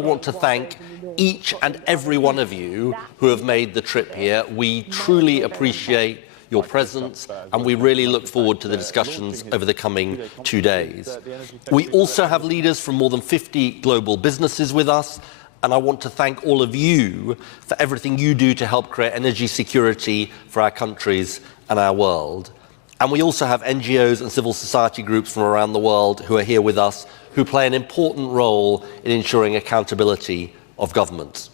I want to thank each and every one of you who have made the trip here. We truly appreciate your presence, and we really look forward to the discussions over the coming 2 days. We also have leaders from more than 50 global businesses with us, and I want to thank all of you for everything you do to help create energy security for our countries and our world. And we also have NGOs and civil society groups from around the world who are here with us, who play an important role in ensuring accountability of governments.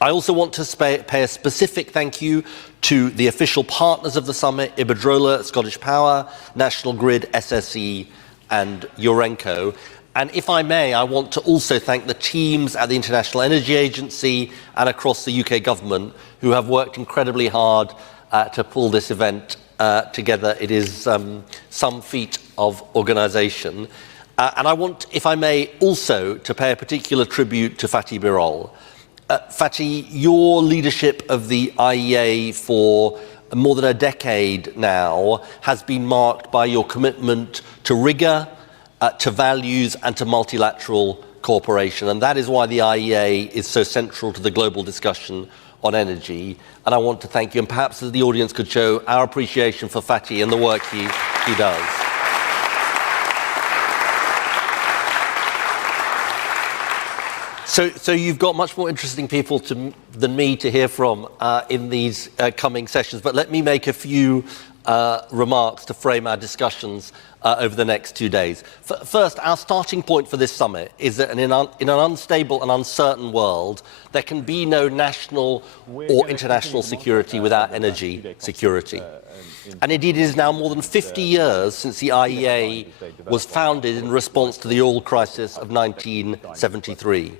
I also want to pay a specific thank you to the official partners of the summit, Iberdrola, Scottish Power, National Grid, SSE and Urenco. And if I may, I want to also thank the teams at the International Energy Agency and across the UK government who have worked incredibly hard to pull this event together. It is some feat of organisation. And I want, if I may, also to pay a particular tribute to Fatih Birol. Fatih, your leadership of the IEA for more than a decade now has been marked by your commitment to rigour, to values and to multilateral cooperation. And that is why the IEA is so central to the global discussion on energy. And I want to thank you. And perhaps the audience could show our appreciation for Fatih and the work he does. So you've got much more interesting people than me to hear from in these coming sessions. But let me make a few remarks to frame our discussions over the next 2 days. First, our starting point for this summit is that in an unstable and uncertain world, there can be no national or international security without energy security. And indeed, it is now more than 50 years since the IEA was founded in response to the oil crisis of 1973.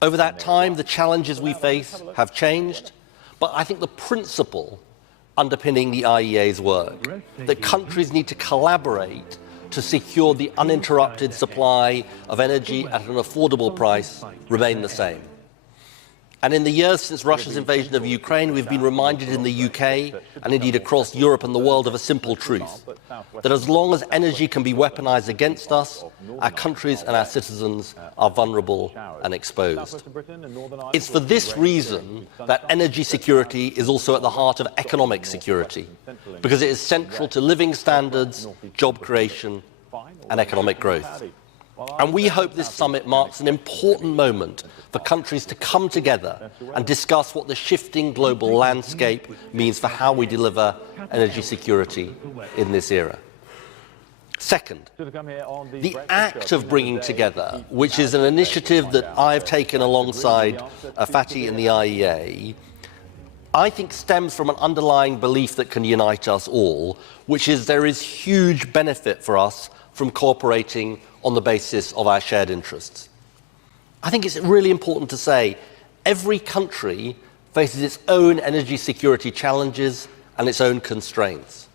Over that time, the challenges we face have changed, but I think the principle underpinning the IEA's work, that countries need to collaborate to secure the uninterrupted supply of energy at an affordable price, remain the same. And in the years since Russia's invasion of Ukraine, we've been reminded in the UK, and indeed across Europe and the world, of a simple truth, that as long as energy can be weaponized against us, our countries and our citizens are vulnerable and exposed. It's for this reason that energy security is also at the heart of economic security, because it is central to living standards, job creation and economic growth. And we hope this summit marks an important moment for countries to come together and discuss what the shifting global landscape means for how we deliver energy security in this era. Second, the act of bringing together, which is an initiative that I've taken alongside Fatih and the IEA, I think stems from an underlying belief that can unite us all, which is there is huge benefit for us from cooperating on the basis of our shared interests. I think it's really important to say every country faces its own energy security challenges and its own constraints.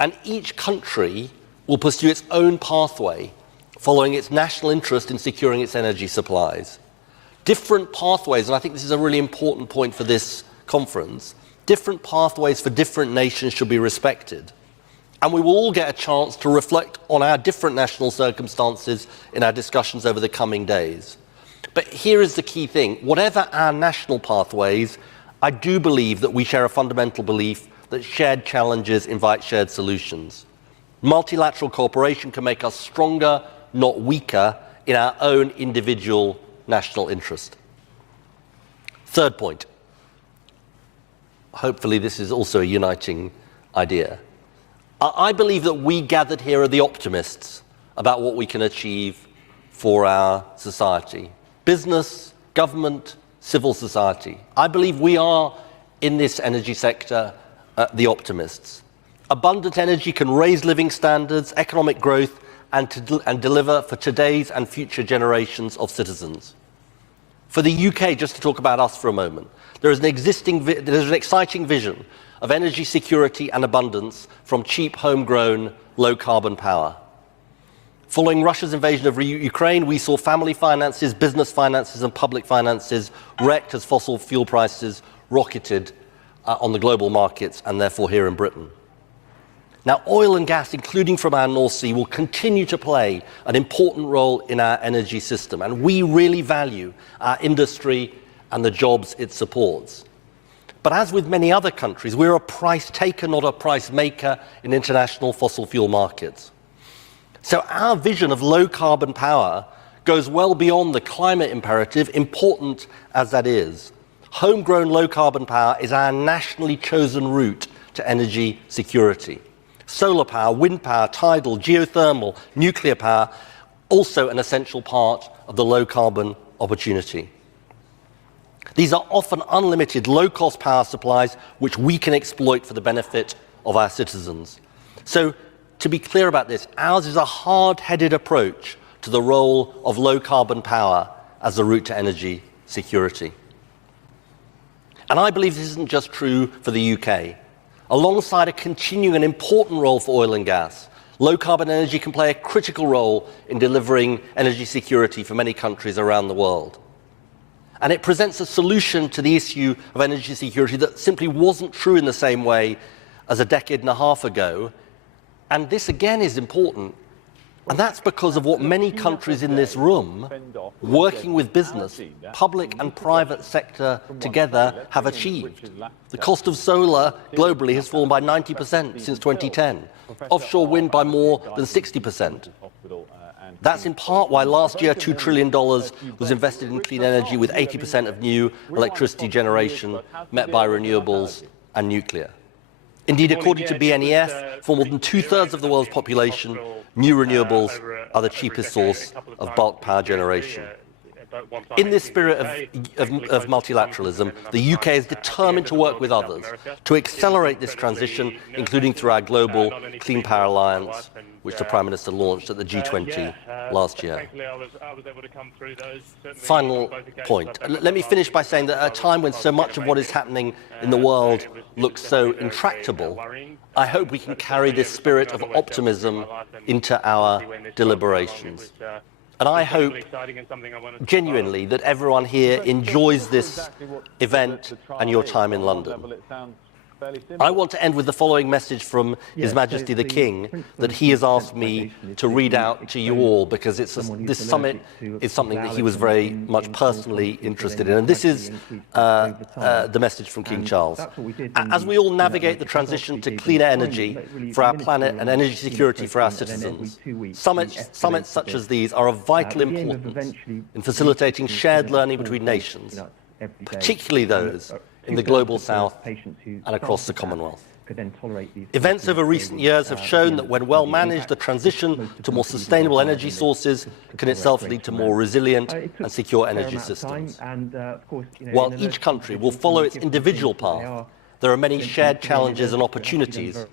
And each country will pursue its own pathway, following its national interest in securing its energy supplies. Different pathways, and I think this is a really important point for this conference, different pathways for different nations should be respected. And we will all get a chance to reflect on our different national circumstances in our discussions over the coming days. But here is the key thing. Whatever our national pathways, I do believe that we share a fundamental belief that shared challenges invite shared solutions. Multilateral cooperation can make us stronger, not weaker, in our own individual national interest. Third point. Hopefully this is also a uniting idea. I believe that we gathered here are the optimists about what we can achieve for our society. Business, government, civil society. I believe we are, in this energy sector, the optimists. Abundant energy can raise living standards, economic growth, and deliver for today's and future generations of citizens. For the UK, just to talk about us for a moment, there's an exciting vision of energy security and abundance from cheap, homegrown, low-carbon power. Following Russia's invasion of Ukraine, we saw family finances, business finances and public finances wrecked as fossil fuel prices rocketed on the global markets and therefore here in Britain. Now, oil and gas, including from our North Sea, will continue to play an important role in our energy system, and we really value our industry and the jobs it supports. But as with many other countries, we're a price taker, not a price maker in international fossil fuel markets. So our vision of low-carbon power goes well beyond the climate imperative, important as that is. Homegrown low-carbon power is our nationally chosen route to energy security. Solar power, wind power, tidal, geothermal, nuclear power, also an essential part of the low-carbon opportunity. These are often unlimited, low-cost power supplies which we can exploit for the benefit of our citizens. So, to be clear about this, ours is a hard-headed approach to the role of low-carbon power as a route to energy security. And I believe this isn't just true for the UK. Alongside a continuing and important role for oil and gas, low-carbon energy can play a critical role in delivering energy security for many countries around the world. And it presents a solution to the issue of energy security that simply wasn't true in the same way as a decade and a half ago. And this, again, is important. And that's because of what many countries in this room, working with business, public and private sector together, have achieved. The cost of solar globally has fallen by 90% since 2010, offshore wind by more than 60%. That's in part why last year $2 trillion was invested in clean energy, with 80% of new electricity generation met by renewables and nuclear. Indeed, according to BNEF, for more than two-thirds of the world's population, new renewables are the cheapest source of bulk power generation. In this spirit of multilateralism, the UK is determined to work with others to accelerate this transition, including through our global Clean Power Alliance, which the Prime Minister launched at the G20 last year. Final point. Let me finish by saying that at a time when so much of what is happening in the world looks so intractable, I hope we can carry this spirit of optimism into our deliberations. And I hope genuinely that everyone here enjoys this event and your time in London. I want to end with the following message from His Majesty the King that he has asked me to read out to you all, because this summit is something that he was very much personally interested in. And this is the message from King Charles. As we all navigate the transition to cleaner energy for our planet and energy security for our citizens, summits such as these are of vital importance in facilitating shared learning between nations, particularly those in the global south and across the Commonwealth. Events over recent years have shown that when well managed, the transition to more sustainable energy sources can itself lead to more resilient and secure energy systems. While each country will follow its individual path, there are many shared challenges and opportunities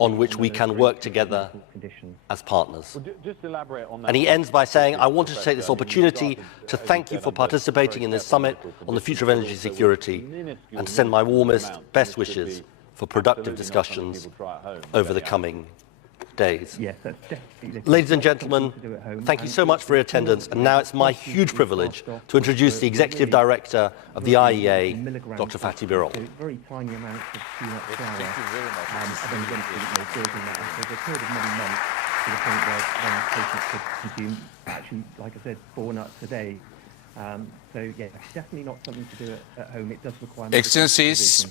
on which we can work together as partners. And he ends by saying, I wanted to take this opportunity to thank you for participating in this summit on the future of energy security and to send my warmest, best wishes for productive discussions over the coming days. Ladies and gentlemen, thank you so much for your attendance, and now it's my huge privilege to introduce the Executive Director of the IEA, Dr. Fatih Birol. Very tiny amounts of peanut flour. I've only gone through building that over a period of many months to the point where patients could consume, actually, like I said, 4 nuts a day. So yeah, definitely not something to do at home. It does require... Excellencies,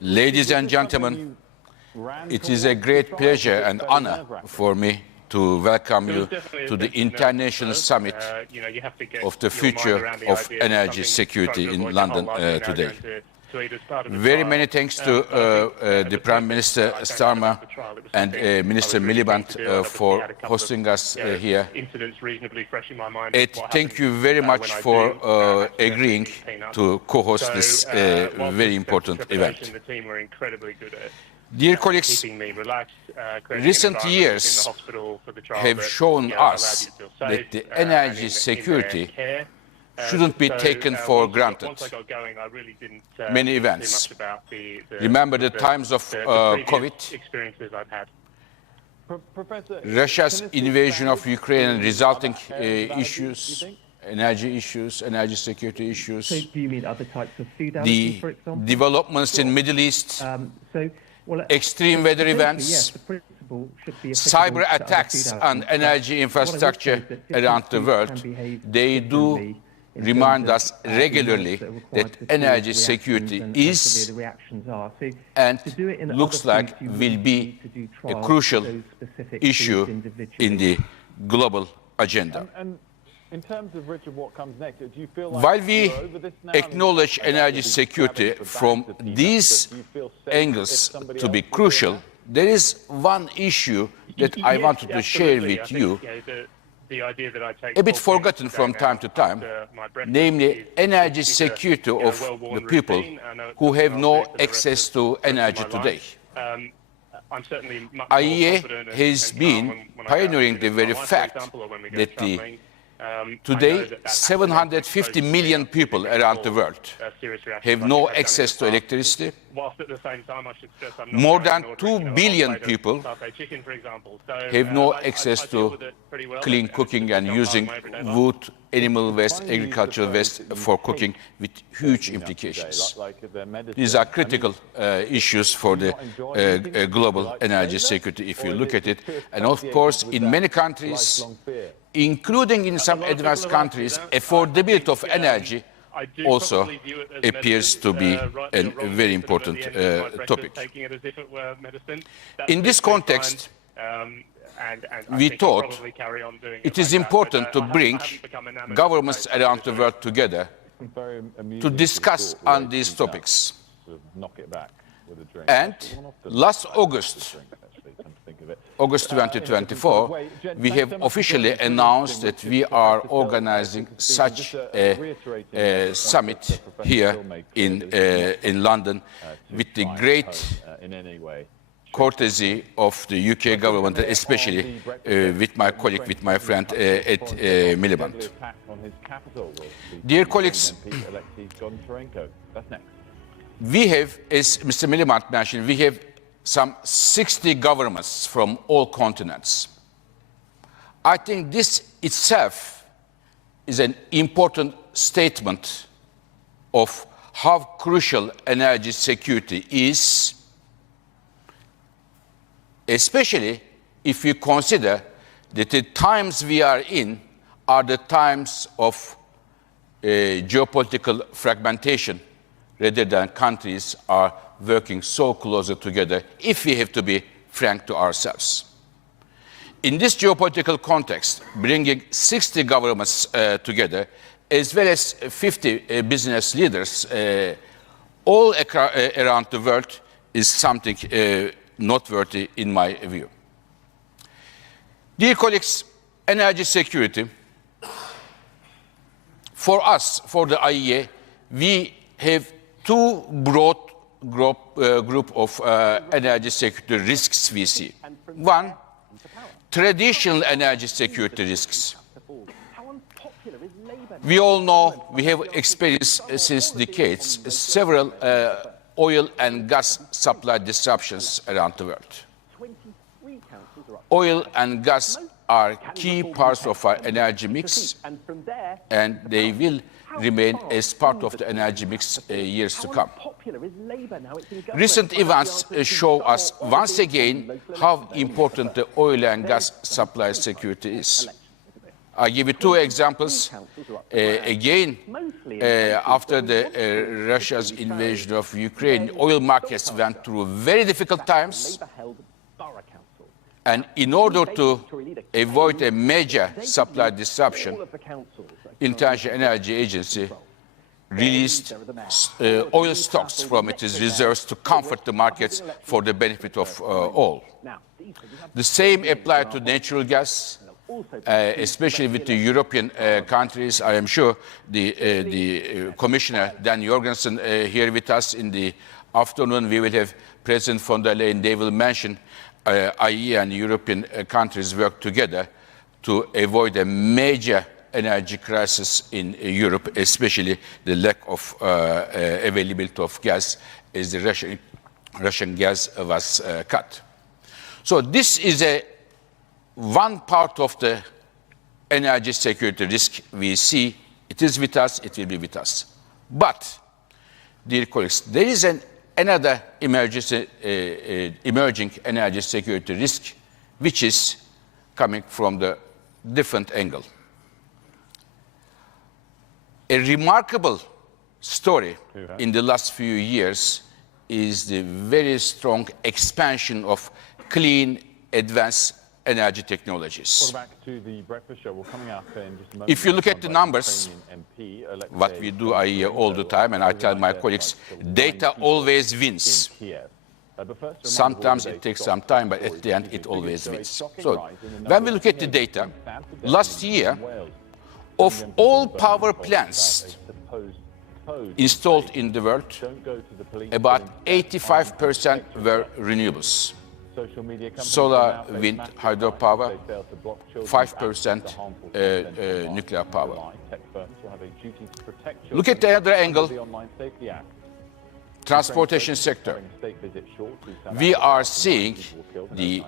ladies and gentlemen, it is a great pleasure and honor for me to welcome you to the International Summit of the Future of Energy Security in London today. Very many thanks to the Prime Minister Starmer and Minister Miliband for hosting us here. Thank you very much for agreeing to co-host this very important event. Dear colleagues, recent years have shown us that the energy security shouldn't be taken for granted. Many events. Remember the times of COVID, Russia's invasion of Ukraine and resulting issues, energy security issues, So do you mean other types of food allergies, the for example? developments in Middle East, extreme weather events, yes, the principle should be cyber applicable to other attacks food on items. energy But what I would say infrastructure is that different around the foods world, can behave they do differently in remind terms us of, demands regularly that are required that to energy cause security reactions and is how severe the reactions are. So and to do it in looks other like foods, you will really be need to do a trials for crucial those specific issue foods individually. in the global agenda. And in terms of, Richard, what comes next, do you feel like While we you're over this now? acknowledge energy security from these angles to be crucial, there is one issue that I wanted to share with you, a bit forgotten from time to time, namely energy security of the people who have no access to energy today. IEA has been pioneering the very fact that today 750 million people around the world have no access to electricity. More than 2 billion people have no access to clean cooking and using wood, animal waste, agricultural waste for cooking, with huge implications. These are critical issues for the global energy security if you look at it. And of course, in many countries, including in some advanced countries, affordability of energy also appears to be a very important topic. In this context, we thought it is important to bring governments around the world together to discuss on these topics. And last August 2024, we have officially announced that we are organizing such a summit here in London with the great courtesy of the UK government, especially with my colleague, with my friend at Miliband. Dear colleagues, we have, as Mr. Miliband mentioned, we have some 60 governments from all continents. I think this itself is an important statement of how crucial energy security is, especially if you consider that the times we are in are the times of geopolitical fragmentation, rather than countries are working so closer together, if we have to be frank to ourselves. In this geopolitical context, bringing 60 governments together, as well as 50 business leaders all around the world, is something noteworthy in my view. Dear colleagues, energy security, for us, for the IEA, we have two broad group of energy security risks we see. One, traditional energy security risks. We all know, we have experienced since decades several oil and gas supply disruptions around the world. Oil and gas are key parts of our energy mix, and they will remain as part of the energy mix years to come. Recent events show us once again how important the oil and gas supply security is. I'll give you two examples. Again, after Russia's invasion of Ukraine, oil markets went through very difficult times. And in order to avoid a major supply disruption, International Energy Agency released oil stocks from its reserves to comfort the markets for the benefit of all. The same applied to natural gas, especially with the European countries. I am sure the Commissioner Dan Jorgensen here with us in the afternoon. We will have President von der Leyen. They will mention IEA and European countries work together to avoid a major energy crisis in Europe, especially the lack of availability of gas as the Russian gas was cut. So this is one part of the energy security risk we see. It is with us, it will be with us. But, dear colleagues, there is another emerging energy security risk, which is coming from the different angle. A remarkable story in the last few years is the very strong expansion of clean, advanced energy technologies. Back to the breakfast show. We're coming up in just a moment. If you look at the numbers, what we do all the time, and I tell my colleagues, data always wins. Sometimes it takes some time, but at the end it always wins. So when we look at the data, last year, of all power plants installed in the world, about 85% were renewables. Solar, wind, hydropower, 5% nuclear power. Look at the other angle, transportation sector. We are seeing the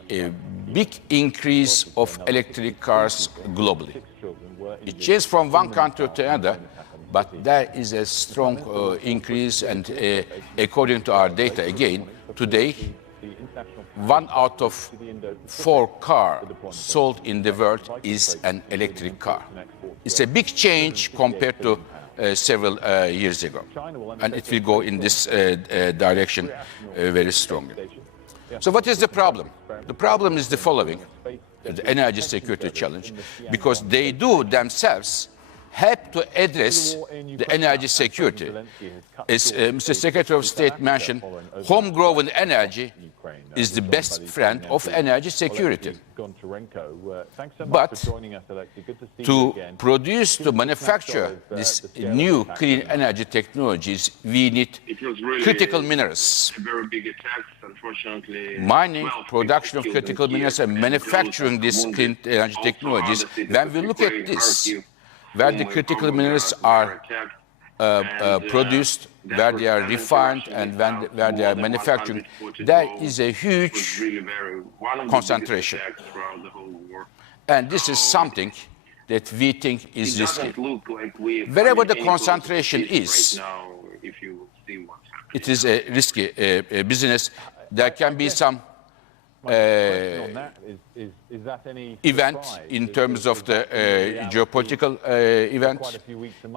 big increase of electric cars globally. It changes from one country to another, but there is a strong increase, and according to our data, again, today, 1 out of 4 cars sold in the world is an electric car. It's a big change compared to several years ago, and it will go in this direction very strongly. So what is the problem? The problem is the following, the energy security challenge, because they do themselves help to address the energy security. As Mr. Secretary of State mentioned, homegrown energy is the best friend of energy security. But to produce, to manufacture these new clean energy technologies, we need critical minerals. Mining, production of critical minerals, and manufacturing these clean energy technologies. When we look at this, where the critical minerals are produced, where they are refined, and where they are manufactured, there is a huge concentration. And this is something that we think is risky. Wherever the concentration is, it is a risky business. There can be some event in terms of the geopolitical event.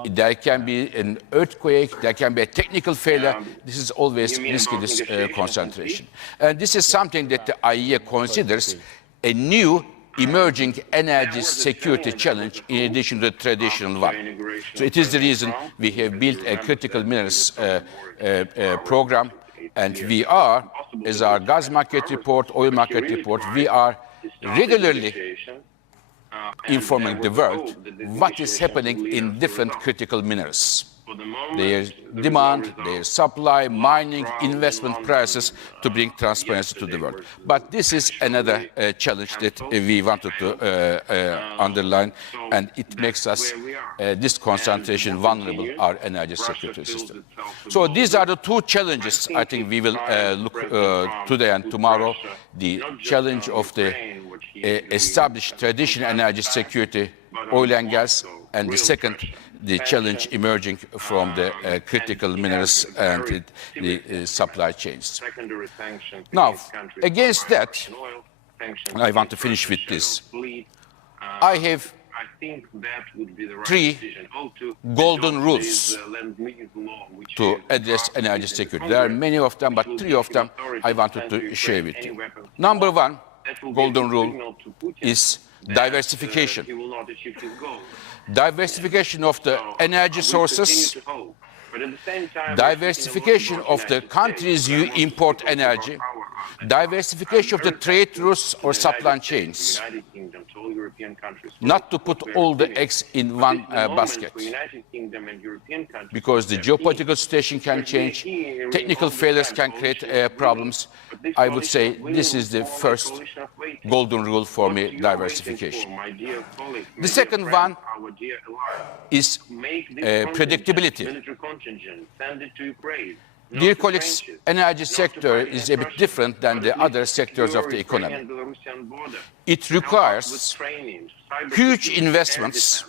There can be an earthquake, there can be a technical failure. This is always risky, this concentration. And this is something that the IEA considers a new emerging energy security challenge in addition to the traditional one. So it is the reason we have built a critical minerals program. And we are, as our gas market report, oil market report, we are regularly informing the world what is happening in different critical minerals. Their demand, their supply, mining, investment prices to bring transparency to the world. But this is another challenge that we wanted to underline, and it makes us, this concentration, vulnerable our energy security system. So these are the two challenges I think we will look today and tomorrow. The challenge of the established traditional energy security, oil and gas, and the second, the challenge emerging from the critical minerals and the supply chains. Now, against that, and I want to finish with this, I have 3 golden rules to address energy security. There are many of them, but 3 of them I wanted to share with you. Number 1 golden rule is diversification. Diversification of the energy sources, diversification of the countries you import energy, diversification of the trade routes or supply chains, not to put all the eggs in one basket, because the geopolitical situation can change, technical failures can create problems. I would say this is the first golden rule for me, diversification. The second one is predictability. Dear colleagues, energy sector is a bit different than the other sectors of the economy. It requires huge investments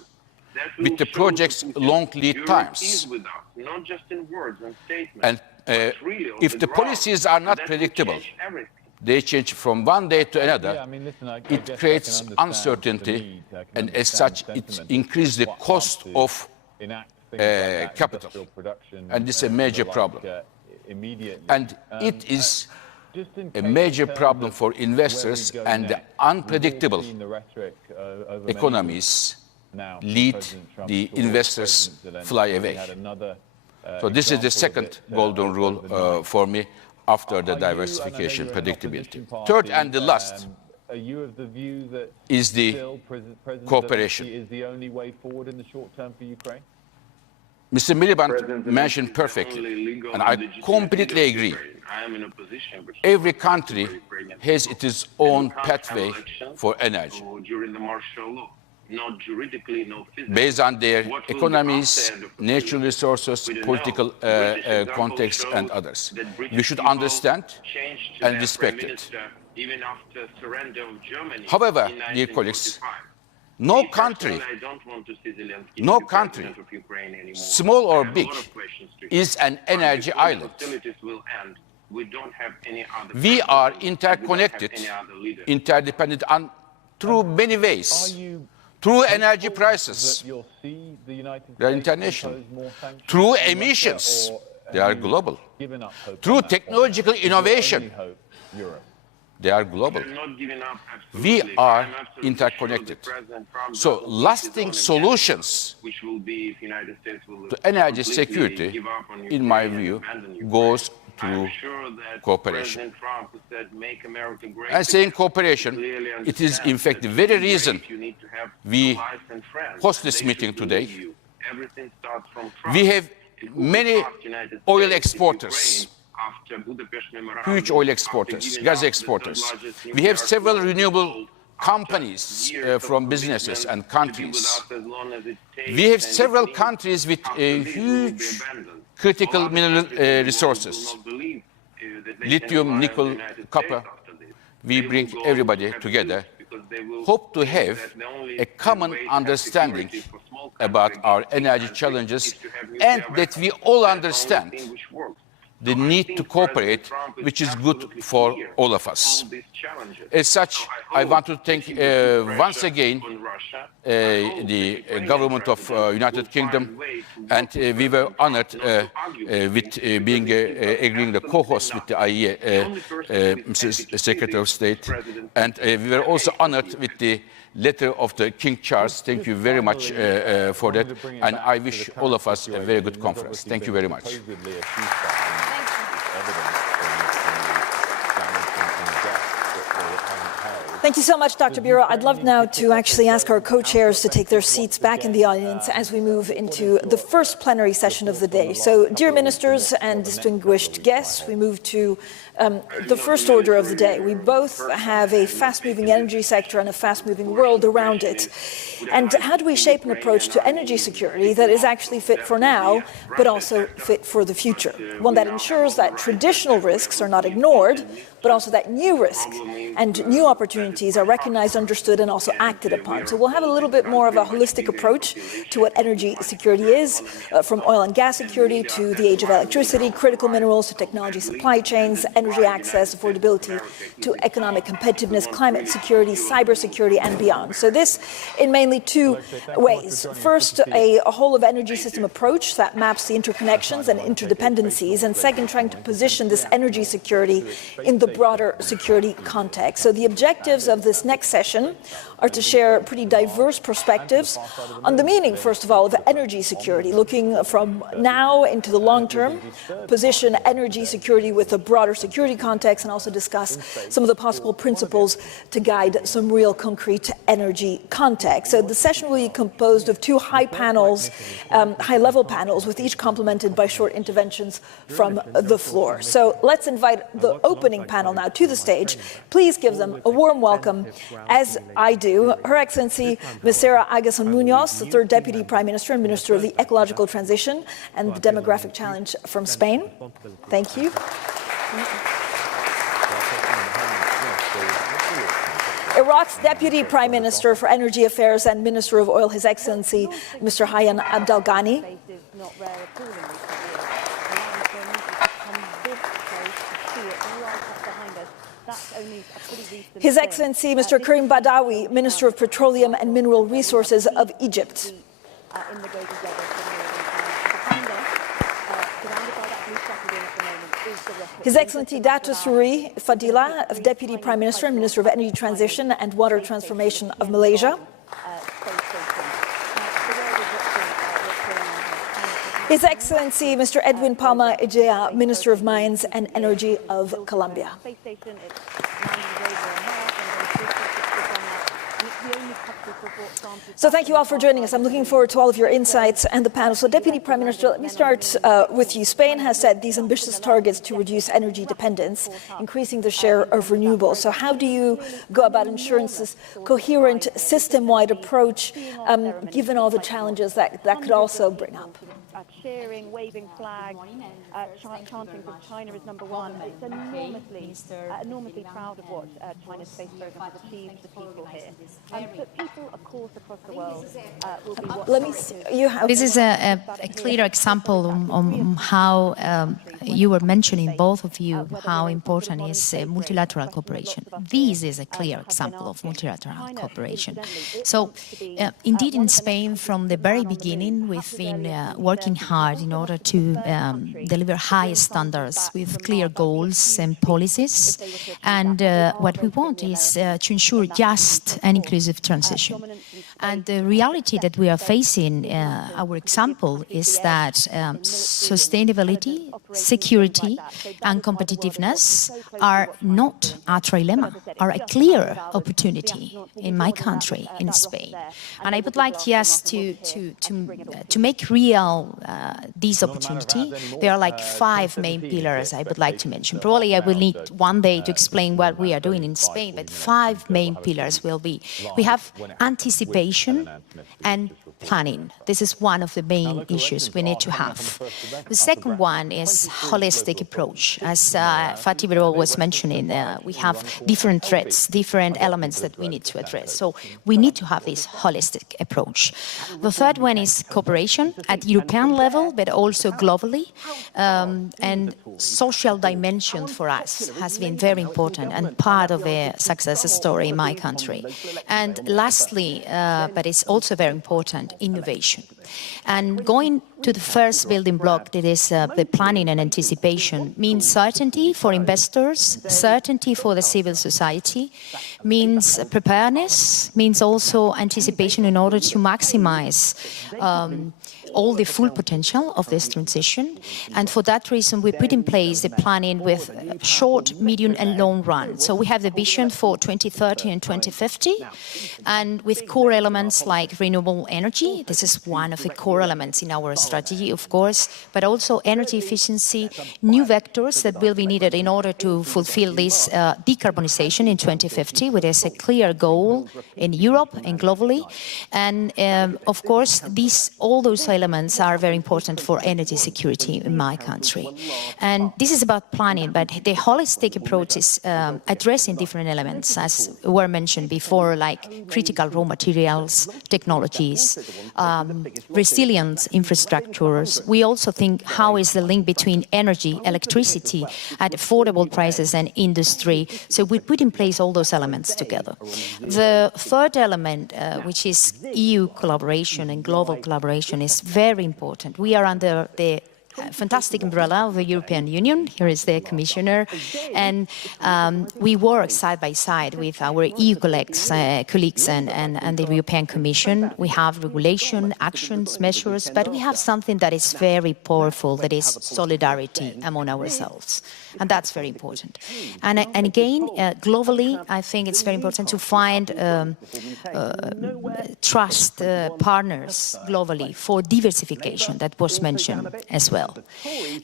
with the project's long lead times. And if the policies are not predictable, they change from one day to another, it creates uncertainty, and as such, it increases the cost of capital. And this is a major problem. And it is a major problem for investors, and the unpredictable economies lead the investors fly away. So this is the second golden rule for me after the diversification predictability. Third and the last is the cooperation. Mr. Miliband mentioned perfectly, and I completely agree. Every country has its own pathway for energy, based on their economies, natural resources, political context, and others. We should understand and respect it. However, dear colleagues, no country, small or big, is an energy island. We are interconnected, interdependent through many ways. Through energy prices, they are international. Through emissions, they are global. Through technological innovation, they are global. We are interconnected. So lasting solutions to energy security, in my view, goes through cooperation. And saying cooperation, it is in fact the very reason we host this meeting today. We have many oil exporters, huge oil exporters, gas exporters. We have several renewable companies from businesses and countries. We have several countries with huge critical mineral resources, lithium, nickel, copper. We bring everybody together, hope to have a common understanding about our energy challenges, and that we all understand the need to cooperate, which is good for all of us. As such, I want to thank once again the government of United Kingdom, and we were honored with agreeing the co-host with the IEA, Mrs. Secretary of State, and we were also honored with the letter of the King Charles. Thank you very much for that, and I wish all of us a very good conference. Thank you very much. Thank you so much, Dr. Bureau. I'd love now to actually ask our co-chairs to take their seats back in the audience as we move into the first plenary session of the day. So, dear ministers and distinguished guests, we move to the first order of the day. We both have a fast-moving energy sector and a fast-moving world around it. And how do we shape an approach to energy security that is actually fit for now, but also fit for the future? One that ensures that traditional risks are not ignored, but also that new risks and new opportunities are recognized, understood, and also acted upon. So we'll have a little bit more of a holistic approach to what energy security is, from oil and gas security to the age of electricity, critical minerals to technology supply chains, energy access, affordability to economic competitiveness, climate security, cyber security, and beyond. So this in mainly two ways. First, a whole of energy system approach that maps the interconnections and interdependencies, and second, trying to position this energy security in the broader security context. So the objectives of this next session are to share pretty diverse perspectives on the meaning, first of all, of energy security, looking from now into the long term, position energy security with a broader security context, and also discuss some of the possible principles to guide some real concrete energy context. So the session will be composed of two high-level panels, with each complemented by short interventions from the floor. So let's invite the opening panel now to the stage. Please give them a warm welcome, as I do, Her Excellency Ms. Sarah Agason Munoz, the third Deputy Prime Minister and Minister of the Ecological Transition and the Demographic Challenge from Spain. Thank you. Iraq's Deputy Prime Minister for Energy Affairs and Minister of Oil, His Excellency Mr. Hayyan Abdel Ghani. His Excellency Mr. Karim Badawi, Minister of Petroleum and Mineral Resources of Egypt. His Excellency Dato Suri Fadila, Deputy Prime Minister and Minister of Energy Transition and Water Transformation of Malaysia. His Excellency Mr. Edwin Palma Ejea, Minister of Mines and Energy of Colombia. So thank you all for joining us. I'm looking forward to all of your insights and the panel. So Deputy Prime Minister, let me start with you. Spain has set these ambitious targets to reduce energy dependence, increasing the share of renewables. So how do you go about ensuring this coherent system-wide approach, given all the challenges that could also bring up? Cheering, waving flags, chanting that China is number one. It's enormously proud of what China's space program has achieved for people here. But people, of course, across the world will be watching. This is a clear example on how you were mentioning, both of you, how important is multilateral cooperation. This is a clear example of multilateral cooperation. So, indeed, in Spain, from the very beginning, we've been working hard in order to deliver high standards with clear goals and policies. And what we want is to ensure just and inclusive transition. And the reality that we are facing, our example, is that sustainability, security, and competitiveness are not a trilemma, are a clear opportunity in my country, in Spain. And I would like just to make real this opportunity. There are like 5 main pillars I would like to mention. Probably I will need one day to explain what we are doing in Spain, but 5 main pillars will be. We have anticipation and planning. This is one of the main issues we need to have. The second one is holistic approach. As Fatih Birol was mentioning, we have different threats, different elements that we need to address. So we need to have this holistic approach. The third one is cooperation at European level, but also globally. And social dimension for us has been very important and part of a success story in my country. And lastly, but it's also very important, innovation. And going to the first building block, that is the planning and anticipation, means certainty for investors, certainty for the civil society, means preparedness, means also anticipation in order to maximize all the full potential of this transition. And for that reason, we put in place the planning with short, medium, and long run. So we have the vision for 2030 and 2050, and with core elements like renewable energy. This is one of the core elements in our strategy, of course, but also energy efficiency, new vectors that will be needed in order to fulfill this decarbonization in 2050, which is a clear goal in Europe and globally. And of course, all those elements are very important for energy security in my country. And this is about planning, but the holistic approach is addressing different elements, as were mentioned before, like critical raw materials, technologies, resilient infrastructures. We also think how is the link between energy, electricity at affordable prices and industry. So we put in place all those elements together. The third element, which is EU collaboration and global collaboration, is very important. We are under the fantastic umbrella of the European Union. Here is the Commissioner. And we work side by side with our EU colleagues and the European Commission. We have regulation, actions, measures, but we have something that is very powerful, that is solidarity among ourselves. And that's very important. And again, globally, I think it's very important to find trust partners globally for diversification that was mentioned as well.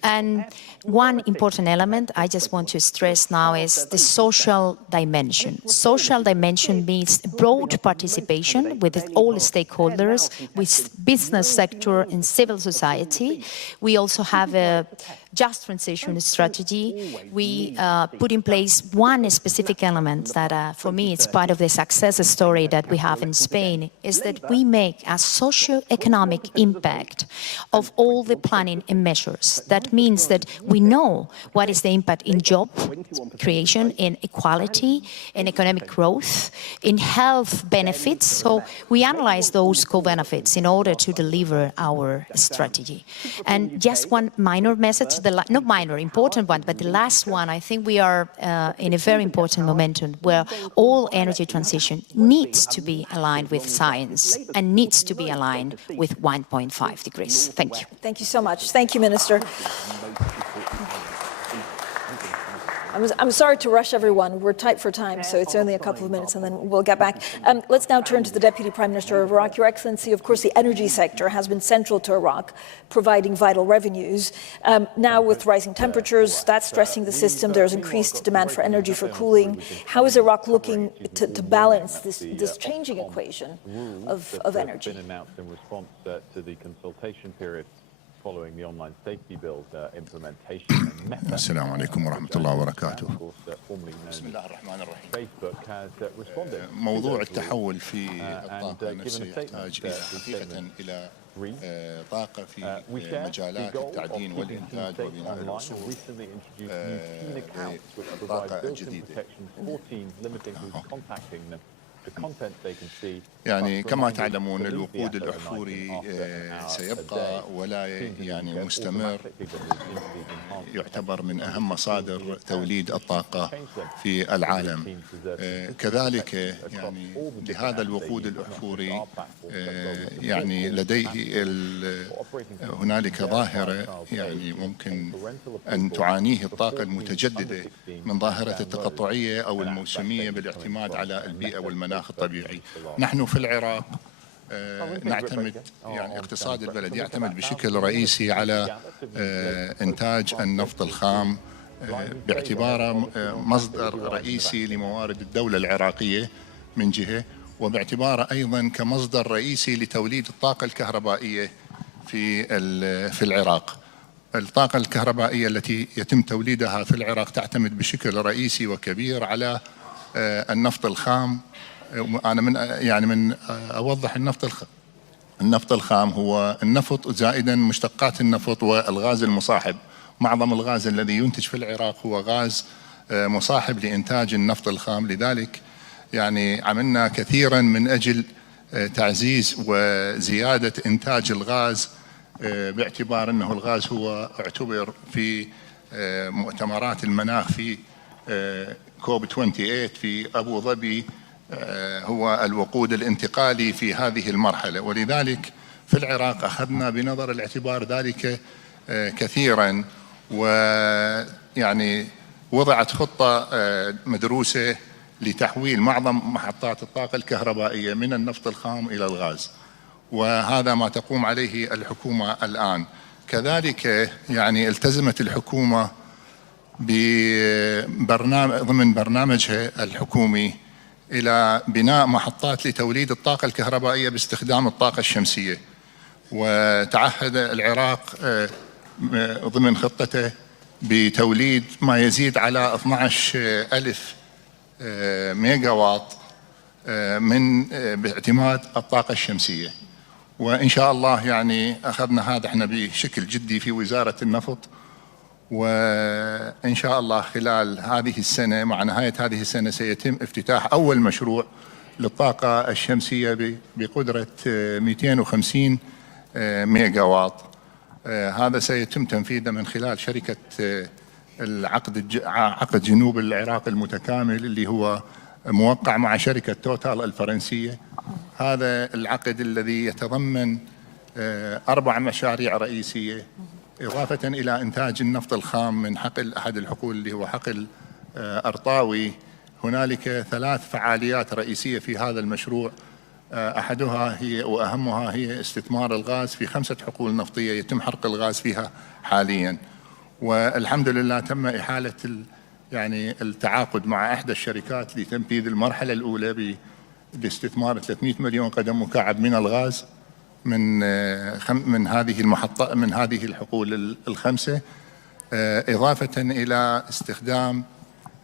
And one important element I just want to stress now is the social dimension. Social dimension means broad participation with all stakeholders, with business sector and civil society. We also have a just transition strategy. We put in place one specific element that, for me, it's part of the success story that we have in Spain, is that we make a socio-economic impact of all the planning and measures. That means that we know what is the impact in job creation, in equality, in economic growth, in health benefits. So we analyze those co-benefits in order to deliver our strategy. And just one minor message, not minor, important one, but the last one, I think we are in a very important momentum where all energy transition needs to be aligned with science and needs to be aligned with 1.5 degrees. Thank you. Thank you so much. Thank you, Minister. I'm sorry to rush everyone. We're tight for time, so it's only a couple of minutes and then we'll get back. Let's now turn to the Deputy Prime Minister of Iraq. Your Excellency, of course, the energy sector has been central to Iraq, providing vital revenues. Now with rising temperatures, that's stressing the system. There's increased demand for energy for cooling. How is Iraq looking to balance this changing equation of energy? Been announced in response to the consultation period following the online safety bill implementation and method. السلام عليكم ورحمة الله وبركاته. بسم الله الرحمن الرحيم. Facebook has responded. موضوع التحول في الطاقة نفسه يحتاج حقيقة إلى طاقة في مجالات التعدين والإنتاج وبناء الوصول الطاقة الجديدة. يعني كما تعلمون الوقود الأحفوري سيبقى ولا يعني مستمر، يعتبر من أهم مصادر توليد الطاقة في العالم. كذلك يعني لهذا الوقود الأحفوري يعني لديه هنالك ظاهرة يعني ممكن أن تعانيه الطاقة المتجددة من ظاهرة التقطعية أو الموسمية بالاعتماد على البيئة والمناخ الطبيعي. نحن في العراق نعتمد يعني اقتصاد البلد يعتمد بشكل رئيسي على إنتاج النفط الخام باعتباره مصدر رئيسي لموارد الدولة العراقية من جهة، وباعتباره أيضا كمصدر رئيسي لتوليد الطاقة الكهربائية في العراق. الطاقة الكهربائية التي يتم توليدها في العراق تعتمد بشكل رئيسي وكبير على النفط الخام. أنا من أوضح النفط الخام هو النفط زائدا مشتقات النفط والغاز المصاحب. معظم الغاز الذي ينتج في العراق هو غاز مصاحب لإنتاج النفط الخام، لذلك يعني عملنا كثيرا من أجل تعزيز وزيادة إنتاج الغاز، باعتبار أنه الغاز هو اعتبر في مؤتمرات المناخ في كوب 28 في أبو ظبي هو الوقود الانتقالي في هذه المرحلة، ولذلك في العراق أخذنا بنظر الاعتبار ذلك كثيرا، ويعني وضعت خطة مدروسة لتحويل معظم محطات الطاقة الكهربائية من النفط الخام إلى الغاز، وهذا ما تقوم عليه الحكومة الآن. كذلك يعني التزمت الحكومة ضمن برنامجها الحكومي إلى بناء محطات لتوليد الطاقة الكهربائية باستخدام الطاقة الشمسية، وتعهد العراق ضمن خطته بتوليد ما يزيد على 12,000 ميجا واط باعتماد الطاقة الشمسية. وإن شاء الله يعني أخذنا هذا احنا بشكل جدي في وزارة النفط، وإن شاء الله خلال هذه السنة مع نهاية هذه السنة سيتم افتتاح أول مشروع للطاقة الشمسية بقدرة 250 ميجا واط. هذا سيتم تنفيذه من خلال شركة عقد جنوب العراق المتكامل اللي هو موقع مع شركة توتال الفرنسية. هذا العقد الذي يتضمن 4 مشاريع رئيسية، إضافة إلى إنتاج النفط الخام من حقل أحد الحقول اللي هو حقل أرطاوي. هنالك 3 فعاليات رئيسية في هذا المشروع، أحدها هي وأهمها هي استثمار الغاز في 5 حقول نفطية يتم حرق الغاز فيها حاليا، والحمد لله تم إحالة يعني التعاقد مع إحدى الشركات لتنفيذ المرحلة الأولى باستثمار 300 مليون قدم مكعب من الغاز من هذه المحطة من هذه الحقول ال5، إضافة إلى استخدام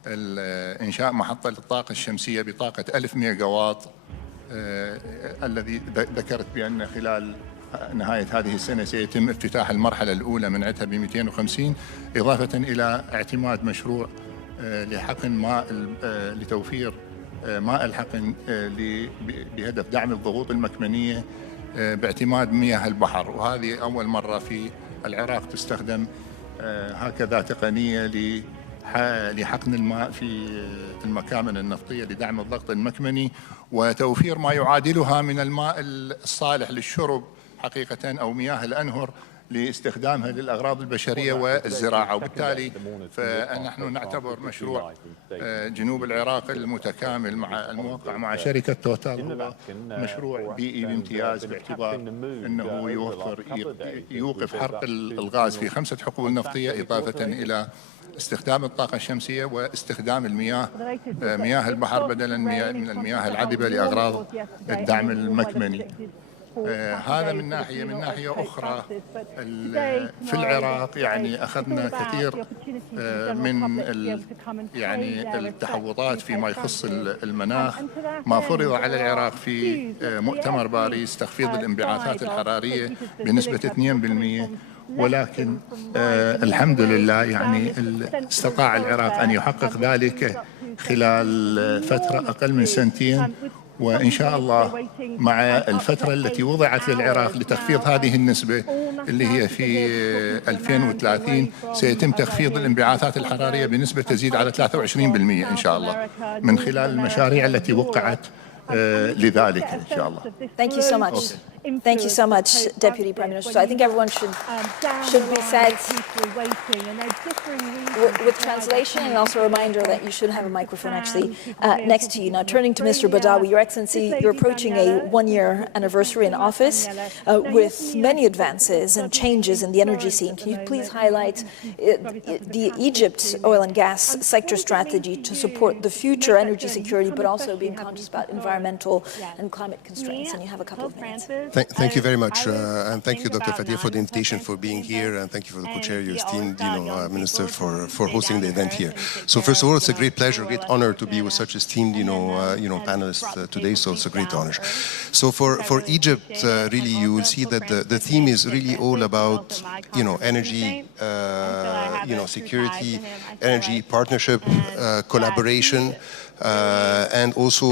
إنشاء محطة للطاقة الشمسية بطاقة 1000 ميجا واط، الذي ذكرت بأن خلال نهاية هذه السنة سيتم افتتاح المرحلة الأولى من عدها ب 250 إضافة إلى اعتماد مشروع لحقن ماء لتوفير ماء الحقن بهدف دعم الضغوط المكمنية باعتماد مياه البحر، وهذه أول مرة في العراق تستخدم هكذا تقنية لحقن الماء في المكامن النفطية لدعم الضغط المكمني وتوفير ما يعادلها من الماء الصالح للشرب حقيقة أو مياه الأنهر لاستخدامها للأغراض البشرية والزراعة. وبالتالي فنحن نعتبر مشروع جنوب العراق المتكامل مع الموقع مع شركة توتال هو مشروع بيئي بامتياز، باعتبار أنه يوقف حرق الغاز في 5 حقول نفطية إضافة إلى استخدام الطاقة الشمسية واستخدام مياه البحر بدلا من المياه العذبة لأغراض الدعم المكمني. هذا من ناحية. من ناحية أخرى في العراق يعني أخذنا كثير من يعني التحوطات فيما يخص المناخ. ما فرض على العراق في مؤتمر باريس تخفيض الانبعاثات الحرارية بنسبة 2%، ولكن الحمد لله يعني استطاع العراق أن يحقق ذلك خلال فترة أقل من 2 سنين، وإن شاء الله مع الفترة التي وضعت للعراق لتخفيض هذه النسبة اللي هي في 2030 سيتم تخفيض الانبعاثات الحرارية بنسبة تزيد على 23% إن شاء الله من خلال المشاريع التي وقعت لذلك إن شاء الله. Thank you so much. Thank you so much, Deputy Prime Minister. So I think everyone should be said with translation, and also a reminder that you should have a microphone actually next to you. Now, turning to Mr. Badawi, Your Excellency, you're approaching a 1-year anniversary in office with many advances and changes in the energy scene. Can you please highlight the Egypt oil and gas sector strategy to support the future energy security, but also being conscious about environmental and climate constraints? And you have a couple of minutes. Thank you very much, and thank you, Dr. Fadir, for the invitation, for being here, and thank you for the co-chair, your esteemed, Minister, for hosting the event here. So first of all, it's a great pleasure, great honor to be with such esteemed, panelists today. So it's a great honor. So for Egypt, really, you will see that the theme is really all about, energy, security, energy partnership, collaboration. And also,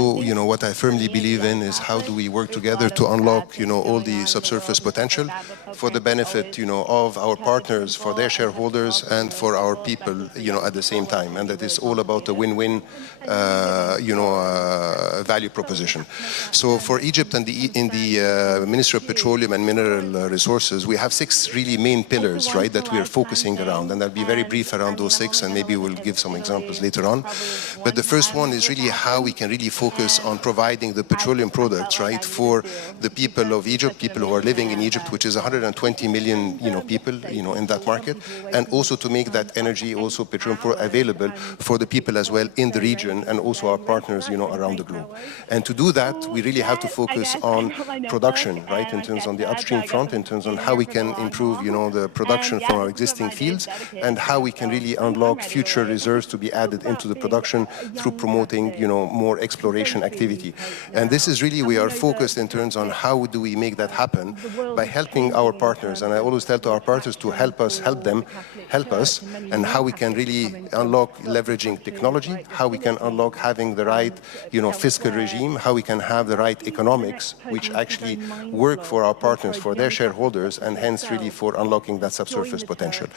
what I firmly believe in is how do we work together to unlock, all the subsurface potential for the benefit, of our partners, for their shareholders, and for our people, at the same time. And that is all about a win-win, value proposition. So for Egypt and in the Ministry of Petroleum and Mineral Resources, we have 6 really main pillars, right, that we are focusing around. And I'll be very brief around those 6, and maybe we'll give some examples later on. But the first one is really how we can really focus on providing the petroleum products, right, for the people of Egypt, people who are living in Egypt, which is 120 million, people, in that market, and also to make that energy, also petroleum available for the people as well in the region and also our partners, around the globe. And to do that, we really have to focus on production, right, in terms on the upstream front, in terms on how we can improve, the production from our existing fields, and how we can really unlock future reserves to be added into the production through promoting, more exploration activity. And this is really, we are focused in terms on how do we make that happen by helping our partners. And I always tell to our partners to help us, help us, and how we can really unlock leveraging technology, how we can unlock having the right, fiscal regime, how we can have the right economics, which actually work for our partners, for their shareholders, and hence really for unlocking that subsurface potential.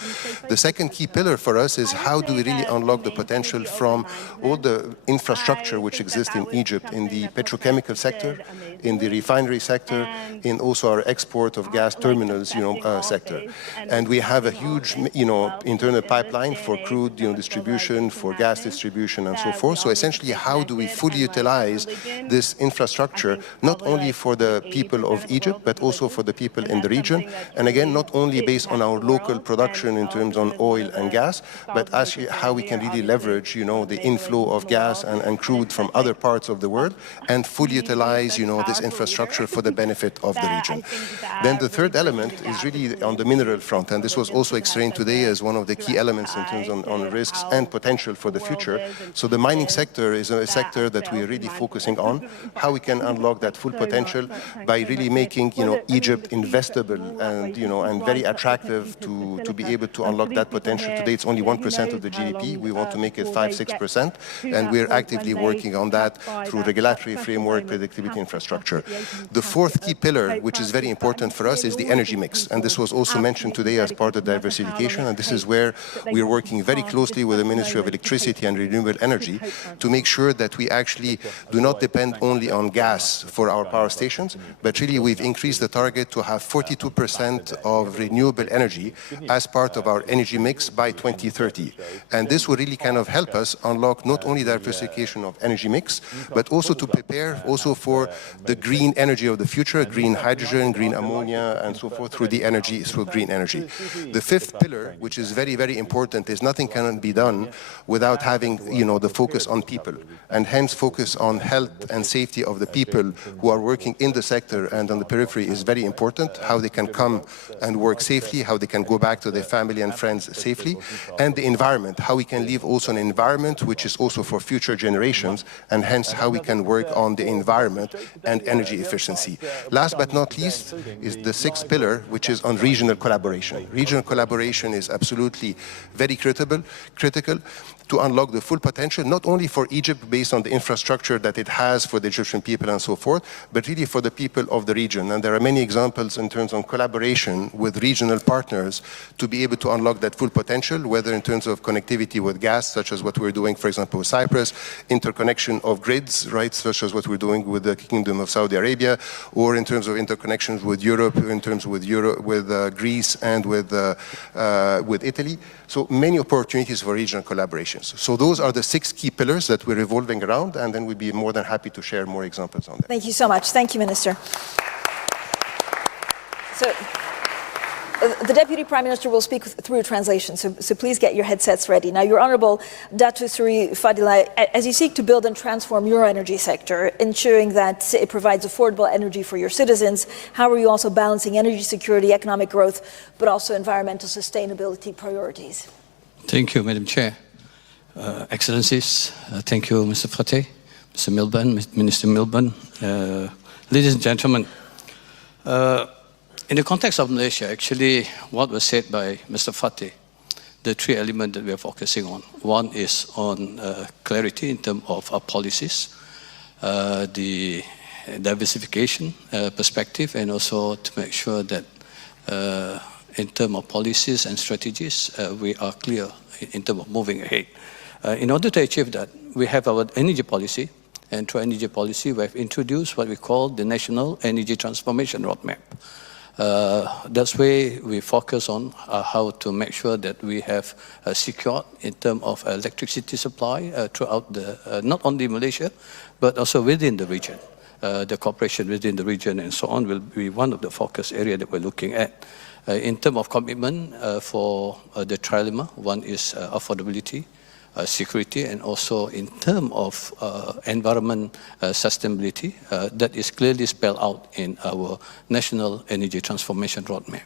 The second key pillar for us is how do we really unlock the potential from all the infrastructure which exists in Egypt in the petrochemical sector, in the refinery sector, in also our export of gas terminals, sector. And we have a huge, internal pipeline for crude, distribution, for gas distribution, and so forth. So essentially, how do we fully utilize this infrastructure, not only for the people of Egypt, but also for the people in the region? And again, not only based on our local production in terms on oil and gas, but actually how we can really leverage, the inflow of gas and crude from other parts of the world and fully utilize, this infrastructure for the benefit of the region. Then the third element is really on the mineral front, and this was also explained today as one of the key elements in terms on risks and potential for the future. So the mining sector is a sector that we're really focusing on, how we can unlock that full potential by really making, Egypt investable and, and very attractive to be able to unlock that potential. Today it's only 1% of the GDP. We want to make it 5-6%, and we're actively working on that through regulatory framework, predictability, infrastructure. The fourth key pillar, which is very important for us, is the energy mix, and this was also mentioned today as part of diversification, and this is where we're working very closely with the Ministry of Electricity and Renewable Energy to make sure that we actually do not depend only on gas for our power stations, but really we've increased the target to have 42% of renewable energy as part of our energy mix by 2030. And this will really kind of help us unlock not only diversification of energy mix, but also to prepare also for the green energy of the future, green hydrogen, green ammonia, and so forth through green energy. The fifth pillar, which is very, very important, is nothing can be done without having, the focus on people, and hence focus on health and safety of the people who are working in the sector and on the periphery is very important, how they can come and work safely, how they can go back to their family and friends safely, and the environment, how we can leave also an environment which is also for future generations, and hence how we can work on the environment and energy efficiency. Last but not least is the sixth pillar, which is on regional collaboration. Regional collaboration is absolutely very critical to unlock the full potential, not only for Egypt based on the infrastructure that it has for the Egyptian people and so forth, but really for the people of the region. And there are many examples in terms of collaboration with regional partners to be able to unlock that full potential, whether in terms of connectivity with gas, such as what we're doing, for example, with Cyprus, interconnection of grids, right, such as what we're doing with the Kingdom of Saudi Arabia, or in terms of interconnections with Europe, in terms with Greece and with Italy. So many opportunities for regional collaborations. So those are the 6 key pillars that we're revolving around, and then we'd be more than happy to share more examples on that. Thank you so much. Thank you, Minister. So the Deputy Prime Minister will speak through translation, so please get your headsets ready. Now, Your Honourable Dato Suri Fadila, as you seek to build and transform your energy sector, ensuring that it provides affordable energy for your citizens, how are you also balancing energy security, economic growth, but also environmental sustainability priorities? Thank you, Madam Chair. Excellencies, thank you, Mr. Fateh, Mr. Miliband, Minister Miliband, ladies and gentlemen. In the context of Malaysia, actually, what was said by Mr. Fateh, the 3 elements that we are focusing on. One is on clarity in terms of our policies, the diversification perspective, and also to make sure that in terms of policies and strategies, we are clear in terms of moving ahead. In order to achieve that, we have our energy policy, and through energy policy, we have introduced what we call the National Energy Transformation Roadmap. That's where we focus on how to make sure that we have secured in terms of electricity supply throughout not only Malaysia, but also within the region. The cooperation within the region and so on will be one of the focus areas that we're looking at. In terms of commitment for the trilemma, one is affordability, security, and also in terms of environment sustainability, that is clearly spelled out in our National Energy Transformation Roadmap.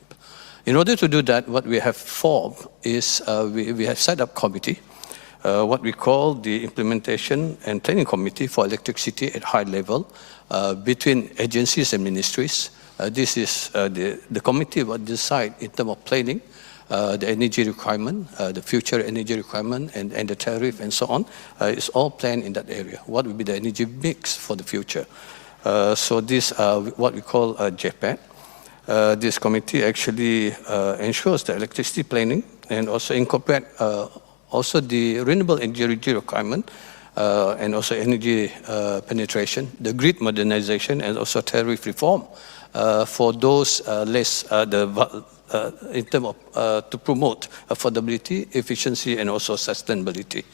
In order to do that, what we have formed is we have set up committee, what we call the Implementation and Planning Committee for Electricity at high level between agencies and ministries. This is the committee will decide in terms of planning, the energy requirement, the future energy requirement, and the tariff and so on. It's all planned in that area. What will be the energy mix for the future? So this what we call JPAT. This committee actually ensures the electricity planning and also incorporate also the renewable energy requirement and also energy penetration, the grid modernization, and also tariff reform for those less in terms of to promote affordability, efficiency, and also sustainability.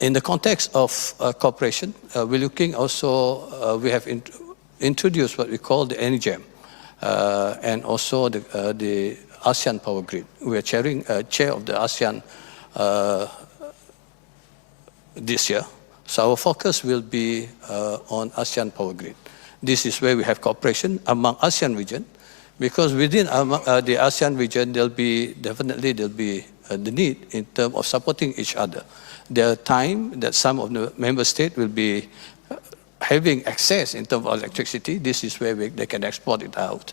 In the context of cooperation, we're looking also, we have introduced what we call the ENIGEM and also the ASEAN Power Grid. We are chairing chair of the ASEAN this year. So our focus will be on ASEAN Power Grid. This is where we have cooperation among ASEAN region, because within the ASEAN region, there'll be the need in terms of supporting each other. There are times that some of the member states will be having access in terms of electricity. This is where they can export it out.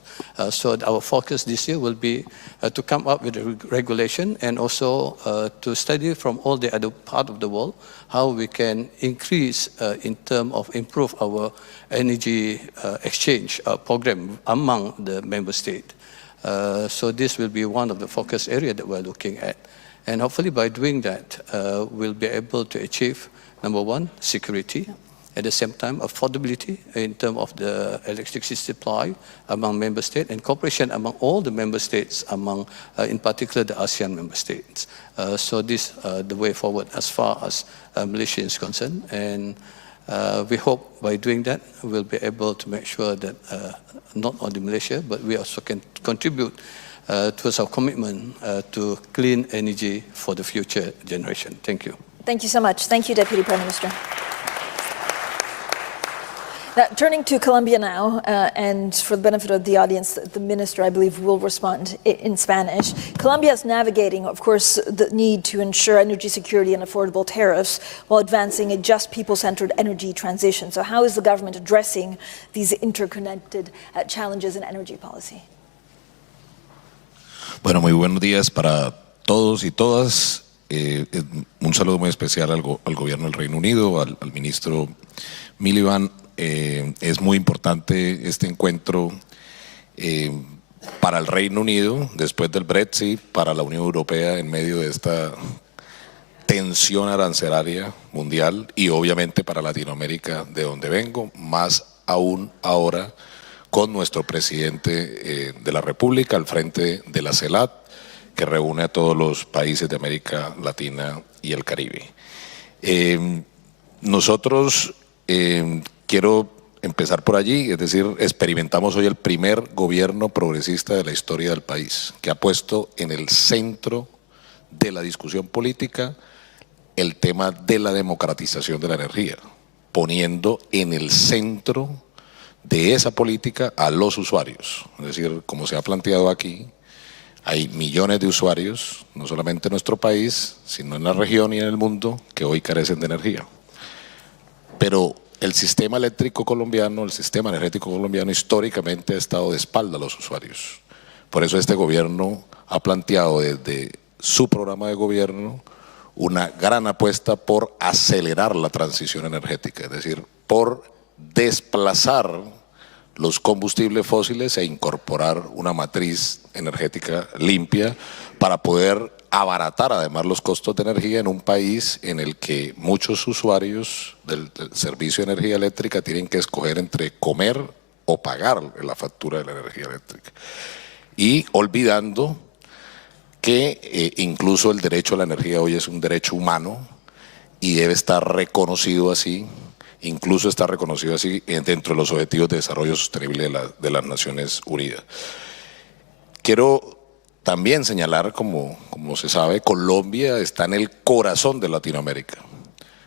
So our focus this year will be to come up with a regulation and also to study from all the other parts of the world how we can increase in terms of improve our energy exchange program among the member states. So this will be one of the focus areas that we're looking at. And hopefully by doing that, we'll be able to achieve, number one, security. At the same time, affordability in terms of the electricity supply among member states and cooperation among all the member states, among, in particular, the ASEAN member states. So this is the way forward as far as Malaysia is concerned. And we hope by doing that, we'll be able to make sure that not only Malaysia, but we also can contribute towards our commitment to clean energy for the future generation. Thank you. Thank you so much. Thank you, Deputy Prime Minister. Now, turning to Colombia now, and for the benefit of the audience, the minister, I believe, will respond in Spanish. Colombia is navigating, of course, the need to ensure energy security and affordable tariffs while advancing a just people-centered energy transition. So how is the government addressing these interconnected challenges in energy policy? Bueno, muy buenos días para todos y todas. Un saludo muy especial al gobierno del Reino Unido, al ministro Miliband. Es muy importante este encuentro para el Reino Unido después del Brexit, para la Unión Europea en medio de esta tensión arancelaria mundial y obviamente para Latinoamérica, de donde vengo, más aún ahora con nuestro presidente de la República al frente de la CELAC, que reúne a todos los países de América Latina y el Caribe. Nosotros quiero empezar por allí, es decir, experimentamos hoy el primer gobierno progresista de la historia del país, que ha puesto en el centro de la discusión política el tema de la democratización de la energía, poniendo en el centro de esa política a los usuarios. Es decir, como se ha planteado aquí, hay millones de usuarios, no solamente en nuestro país, sino en la región y en el mundo, que hoy carecen de energía. Pero el sistema eléctrico colombiano, el sistema energético colombiano históricamente ha estado de espalda a los usuarios. Por eso este gobierno ha planteado desde su programa de gobierno una gran apuesta por acelerar la transición energética, es decir, por desplazar los combustibles fósiles e incorporar una matriz energética limpia para poder abaratar además los costos de energía en un país en el que muchos usuarios del servicio de energía eléctrica tienen que escoger entre comer o pagar la factura de la energía eléctrica. Y olvidando que incluso el derecho a la energía hoy es un derecho humano y debe estar reconocido así, incluso está reconocido así dentro de los Objetivos de Desarrollo Sostenible de las Naciones Unidas. Quiero también señalar, como se sabe, Colombia está en el corazón de Latinoamérica,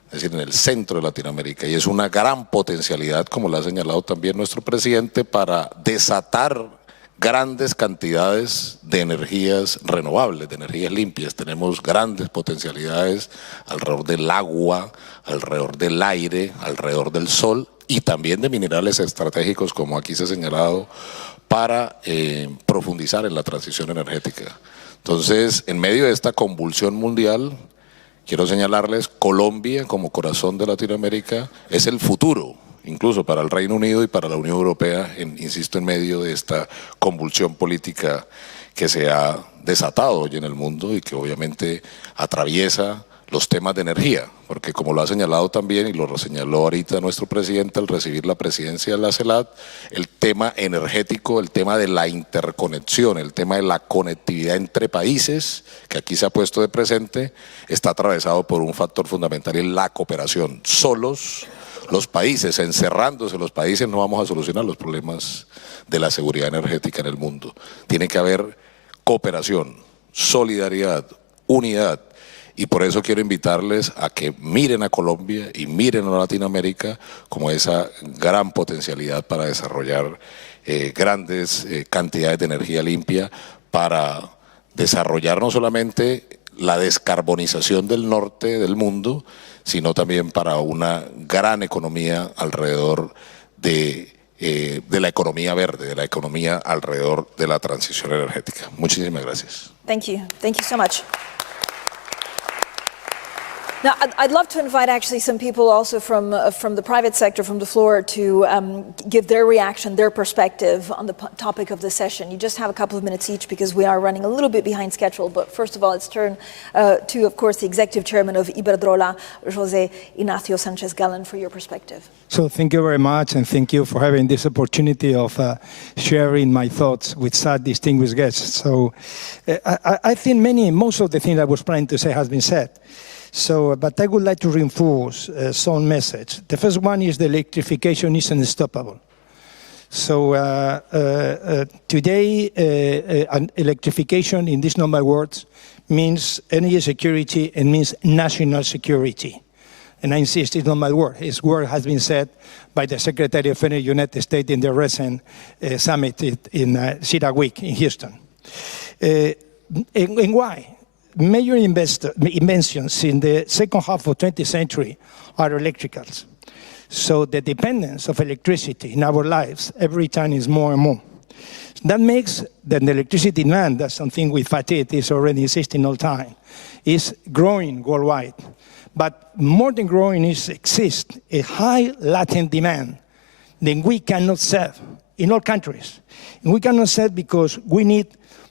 es decir, en el centro de Latinoamérica, y es una gran potencialidad, como lo ha señalado también nuestro presidente, para desatar grandes cantidades de energías renovables, de energías limpias. Tenemos grandes potencialidades alrededor del agua, alrededor del aire, alrededor del sol y también de minerales estratégicos, como aquí se ha señalado, para profundizar en la transición energética. Entonces, en medio de esta convulsión mundial, quiero señalarles, Colombia como corazón de Latinoamérica es el futuro, incluso para el Reino Unido y para la Unión Europea, insisto, en medio de esta convulsión política que se ha desatado hoy en el mundo y que obviamente atraviesa los temas de energía, porque como lo ha señalado también y lo señaló ahorita nuestro presidente al recibir la presidencia de la CELAC, el tema energético, el tema de la interconexión, el tema de la conectividad entre países, que aquí se ha puesto de presente, está atravesado por un factor fundamental y la cooperación. Solos los países, encerrándose los países, no vamos a solucionar los problemas de la seguridad energética en el mundo. Tiene que haber cooperación, solidaridad, unidad. Y por eso quiero invitarles a que miren a Colombia y miren a Latinoamérica como esa gran potencialidad para desarrollar grandes cantidades de energía limpia, para desarrollar no solamente la descarbonización del norte del mundo, sino también para una gran economía alrededor de la economía verde, de la economía alrededor de la transición energética. Muchísimas gracias. Thank you so much. Now, I'd love to invite actually some people also from the private sector, from the floor, to give their reaction, their perspective on the topic of the session. You just have a couple of minutes each because we are running a little bit behind schedule. But first of all, let's turn to, of course, the executive chairman of Iberdrola, José Ignacio Sánchez Galán, for your perspective. So thank you very much, and thank you for having this opportunity of sharing my thoughts with such distinguished guests. So I think most of the things I was planning to say has been said. So, but I would like to reinforce some message. The first one is the electrification is unstoppable. So today, electrification, in these normal words, means energy security and means national security. And I insist, it's not my word. His word has been said by the Secretary of Energy of the United States in the recent summit in CETA Week in Houston. And why? Major inventions in the second half of the 20th century are electricals. So the dependence of electricity in our lives every time is more and more. That makes the electricity demand, that's something with fatigue is already existing all the time, is growing worldwide. But more than growing exists a high latent demand that we cannot serve in all countries. And we cannot serve because we need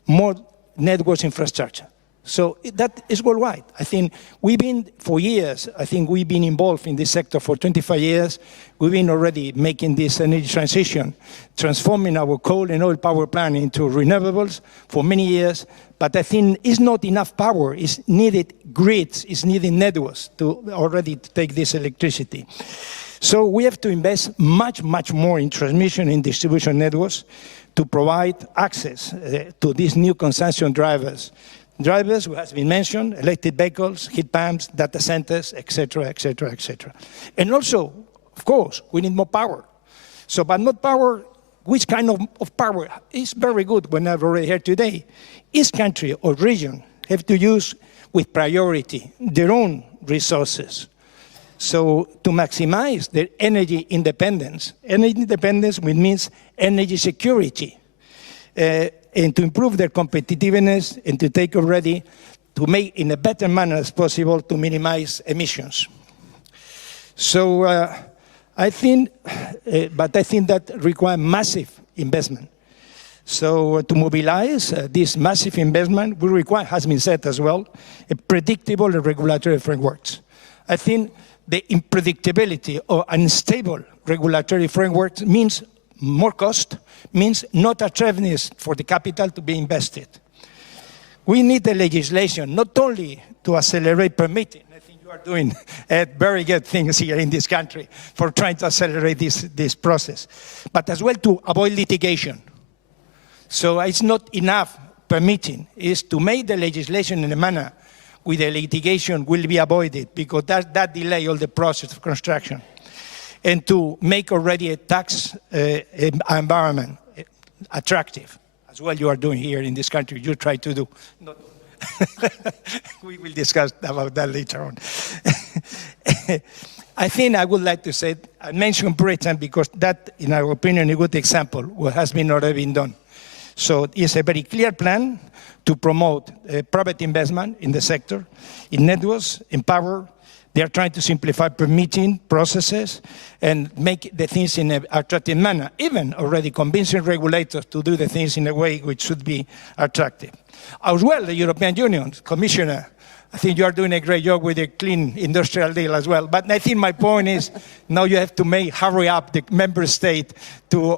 more networks infrastructure. So that is worldwide. I think we've been, for years, I think we've been involved in this sector for 25 years. We've been already making this energy transition, transforming our coal and oil power plant into renewables for many years. But I think it's not enough power. It's needed grids, it's needed networks to already take this electricity. So we have to invest much, much more in transmission and distribution networks to provide access to these new consumption drivers. Drivers, who has been mentioned, electric vehicles, heat pumps, data centers, etc., etc., etc. And also, of course, we need more power. So, but not power, which kind of power? Is very good when I've already heard today. Each country or region have to use with priority their own resources. So to maximize their energy independence which means energy security. And to improve their competitiveness and to take already, to make in a better manner as possible to minimize emissions. So I think that requires massive investment. So to mobilize this massive investment, we require, has been said as well, a predictable regulatory frameworks. I think the unpredictability or unstable regulatory frameworks means more cost, means not attractiveness for the capital to be invested. We need the legislation not only to accelerate permitting. I think you are doing very good things here in this country for trying to accelerate this process, but as well to avoid litigation. So it's not enough permitting, it's to make the legislation in a manner where the litigation will be avoided, because that delay all the process of construction. And to make already a tax environment attractive, as well you are doing here in this country, you try to do. We will discuss about that later on. I think I would like to say, I mentioned Britain because that, in our opinion, is a good example of what has been already been done. So it's a very clear plan to promote private investment in the sector, in networks, in power. They are trying to simplify permitting processes and make the things in an attractive manner, even already convincing regulators to do the things in a way which should be attractive. As well, the European Union, Commissioner, I think you are doing a great job with the clean industrial deal as well. But I think my point is now you have to hurry up the member state to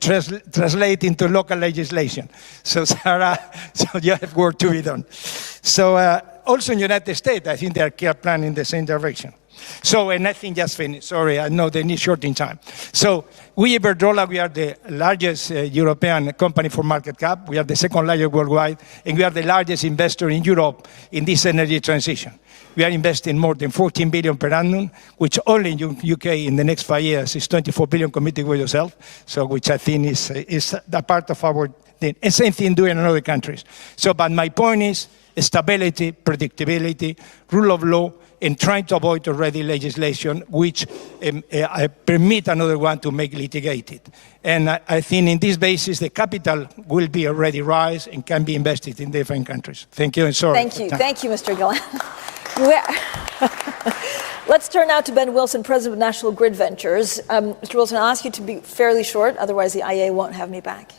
translate into local legislation. So Sarah, so you have work to be done. So also in the United States, I think they are clear plan in the same direction. So, and I think just finished. Sorry, I know they need short in time. So, we Iberdrola, we are the largest European company for market cap. We are the second largest worldwide, and we are the largest investor in Europe in this energy transition. We are investing more than 14 billion per annum, which only in UK in the next 5 years is 24 billion committed with yourself. So, which I think is a part of our thing. And same thing doing in other countries. So, but my point is stability, predictability, rule of law, and trying to avoid already legislation which permit another one to make litigated. And I think in this basis, the capital will be already rise and can be invested in different countries. Thank you, and sorry. Thank you, Mr. Gillan. Let's turn now to Ben Wilson, President of National Grid Ventures. Mr. Wilson, I'll ask you to be fairly short, otherwise the IEA won't have me back.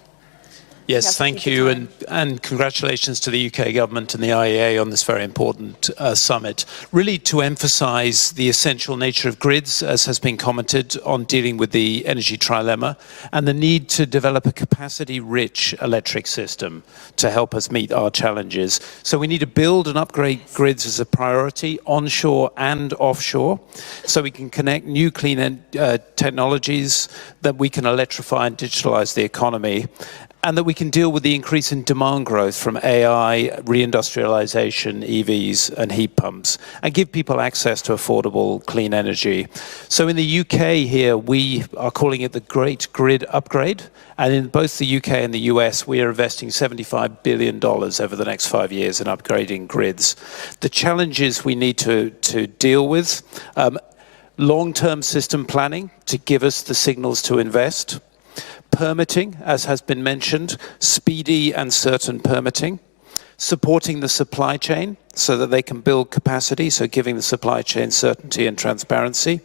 Yes, thank you, and congratulations to the UK government and the IEA on this very important summit. Really to emphasize the essential nature of grids, as has been commented on, dealing with the energy trilemma, and the need to develop a capacity-rich electric system to help us meet our challenges. So we need to build and upgrade grids as a priority, onshore and offshore, so we can connect new clean technologies, that we can electrify and digitalize the economy, and that we can deal with the increase in demand growth from AI, reindustrialization, EVs, and heat pumps, and give people access to affordable, clean energy. So in the UK here, we are calling it the Great Grid Upgrade. And in both the UK and the US, we are investing $75 billion over the next 5 years in upgrading grids. The challenges we need to deal with, long-term system planning to give us the signals to invest, permitting, as has been mentioned, speedy and certain permitting, supporting the supply chain so that they can build capacity, so giving the supply chain certainty and transparency,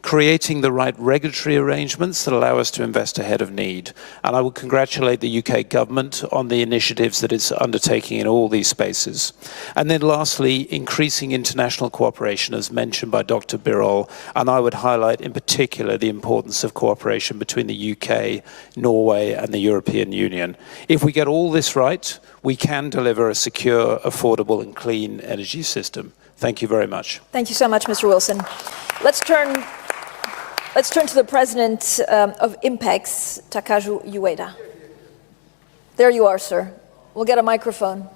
creating the right regulatory arrangements that allow us to invest ahead of need. And I would congratulate the UK government on the initiatives that it's undertaking in all these spaces. And then lastly, increasing international cooperation, as mentioned by Dr. Birol, and I would highlight in particular the importance of cooperation between the UK, Norway, and the European Union. If we get all this right, we can deliver a secure, affordable, and clean energy system. Thank you very much. Thank you so much, Mr. Wilson. Let's turn to the president of IMPEX, Takaju Ueda. There you are, sir. We'll get a microphone.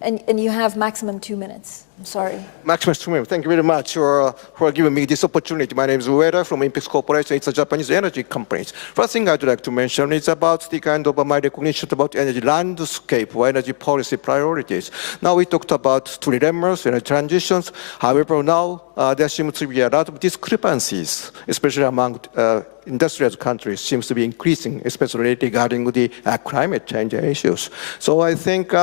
And you have maximum 2 minutes. I'm sorry. Maximum 2 minutes. Thank you very much for giving me this opportunity. My name is Ueda from IMPEX Corporation. It's a Japanese energy company. First thing I'd like to mention is about the kind of my recognition about energy landscape or energy policy priorities. Now we talked about trilemmas, energy transitions. However, now there seems to be a lot of discrepancies, especially among industrial countries, seems to be increasing, especially regarding the climate change issues. So I think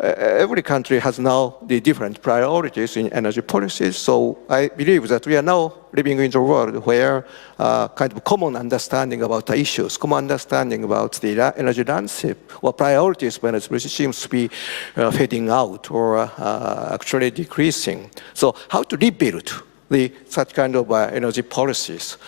every country has now the different priorities in energy policies. So I believe that we are now living in a world where kind of common understanding about the issues, common understanding about the energy landscape or priorities when it seems to be fading out or actually decreasing. So how to rebuild such kind of energy policies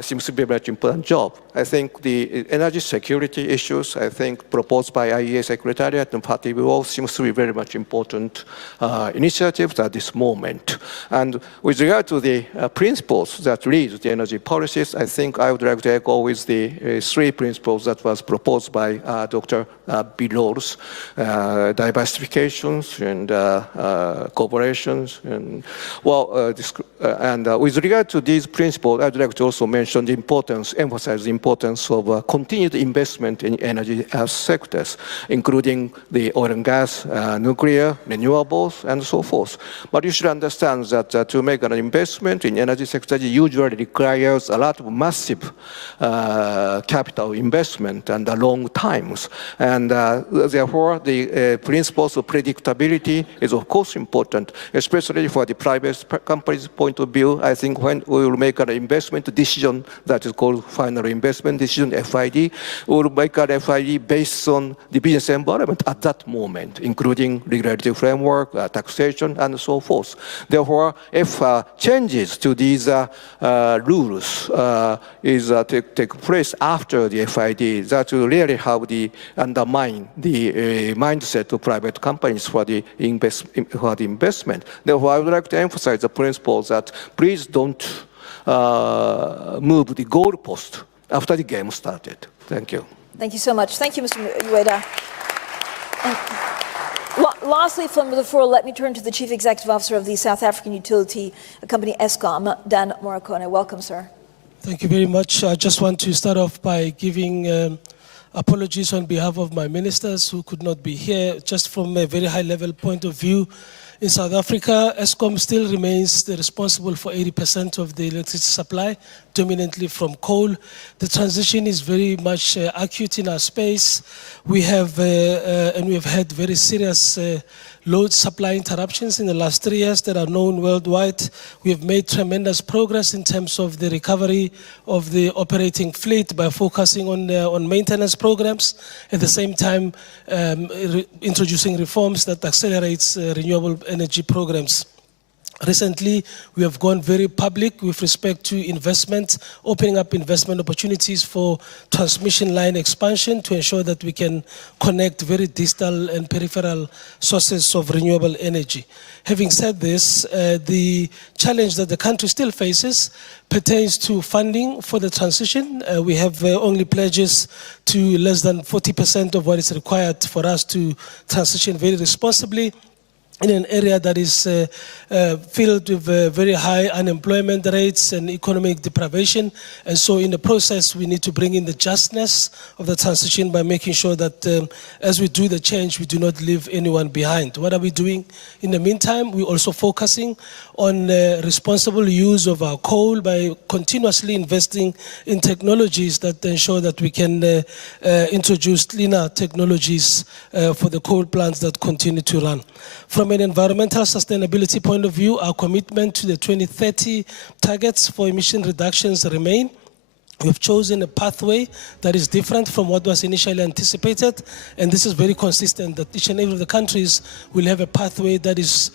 seems to be a very important job. I think the energy security issues, I think, proposed by IEA Secretariat and Party Bureau seems to be very much important initiatives at this moment. And with regard to the principles that lead the energy policies, I think I would like to echo with the 3 principles that was proposed by Dr. Birol's diversifications and cooperations. And, well, with regard to these principles, I would like to also mention the importance, emphasize the importance of continued investment in energy sectors, including the oil and gas, nuclear, renewables, and so forth. But you should understand that to make an investment in energy sector usually requires a lot of massive capital investment and long times. And therefore, the principles of predictability is of course important, especially for the private company's point of view. I think when we will make an investment decision that is called final investment decision, FID, we will make an FID based on the business environment at that moment, including regulatory framework, taxation, and so forth. Therefore, if changes to these rules take place after the FID, that will really have the undermine the mindset of private companies for the investment. Therefore, I would like to emphasize the principles that please don't move the goalpost after the game started. Thank you. Thank you so much. Thank you, Mr. Ueda. Lastly, from the floor, let me turn to the Chief Executive Officer of the South African utility company Eskom, Dan Moracone. Welcome, sir. Thank you very much. I just want to start off by giving apologies on behalf of my ministers who could not be here. Just from a very high-level point of view, in South Africa, Eskom still remains responsible for 80% of the electricity supply, dominantly from coal. The transition is very much acute in our space. We have had very serious load supply interruptions in the last 3 years that are known worldwide. We have made tremendous progress in terms of the recovery of the operating fleet by focusing on maintenance programs, at the same time introducing reforms that accelerates renewable energy programs. Recently, we have gone very public with respect to investment, opening up investment opportunities for transmission line expansion to ensure that we can connect very distal and peripheral sources of renewable energy. Having said this, the challenge that the country still faces pertains to funding for the transition. We have only pledges to less than 40% of what is required for us to transition very responsibly in an area that is filled with very high unemployment rates and economic deprivation. And so in the process, we need to bring in the justness of the transition by making sure that as we do the change, we do not leave anyone behind. What are we doing? In the meantime, we're also focusing on responsible use of our coal by continuously investing in technologies that ensure that we can introduce cleaner technologies for the coal plants that continue to run. From an environmental sustainability point of view, our commitment to the 2030 targets for emission reductions remain. We've chosen a pathway that is different from what was initially anticipated, and this is very consistent that each and every of the countries will have a pathway that is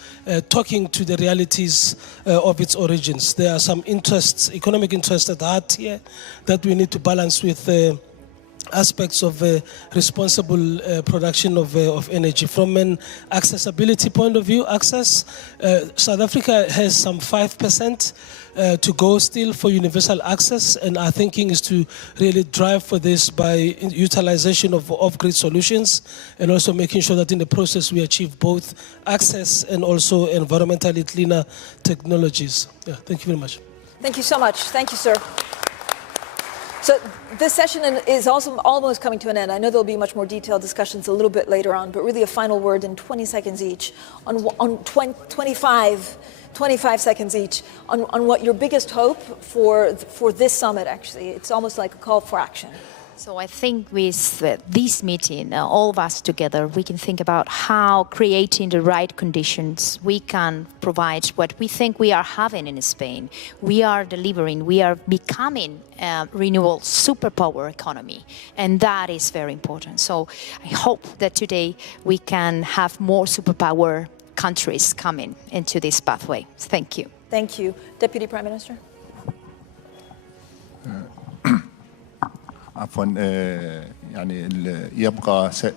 talking to the realities of its origins. There are some interests, economic interests at heart here that we need to balance with aspects of responsible production of energy. From an accessibility point of view, South Africa has some 5% to go still for universal access, and our thinking is to really drive for this by utilization of off-grid solutions and also making sure that in the process we achieve both access and also environmentally cleaner technologies. Yeah, thank you very much. Thank you so much. Thank you, sir. So this session is also almost coming to an end. I know there'll be much more detailed discussions a little bit later on, but really a final word in 20 seconds each, on 25 seconds each, on what your biggest hope for this summit, actually. It's almost like a call for action. So I think with this meeting, all of us together, we can think about how creating the right conditions we can provide what we think we are having in Spain. We are delivering, we are becoming a renewable superpower economy, and that is very important. So I hope that today we can have more superpower countries coming into this pathway. Thank you. Thank you. Deputy Prime Minister. عفوا يعني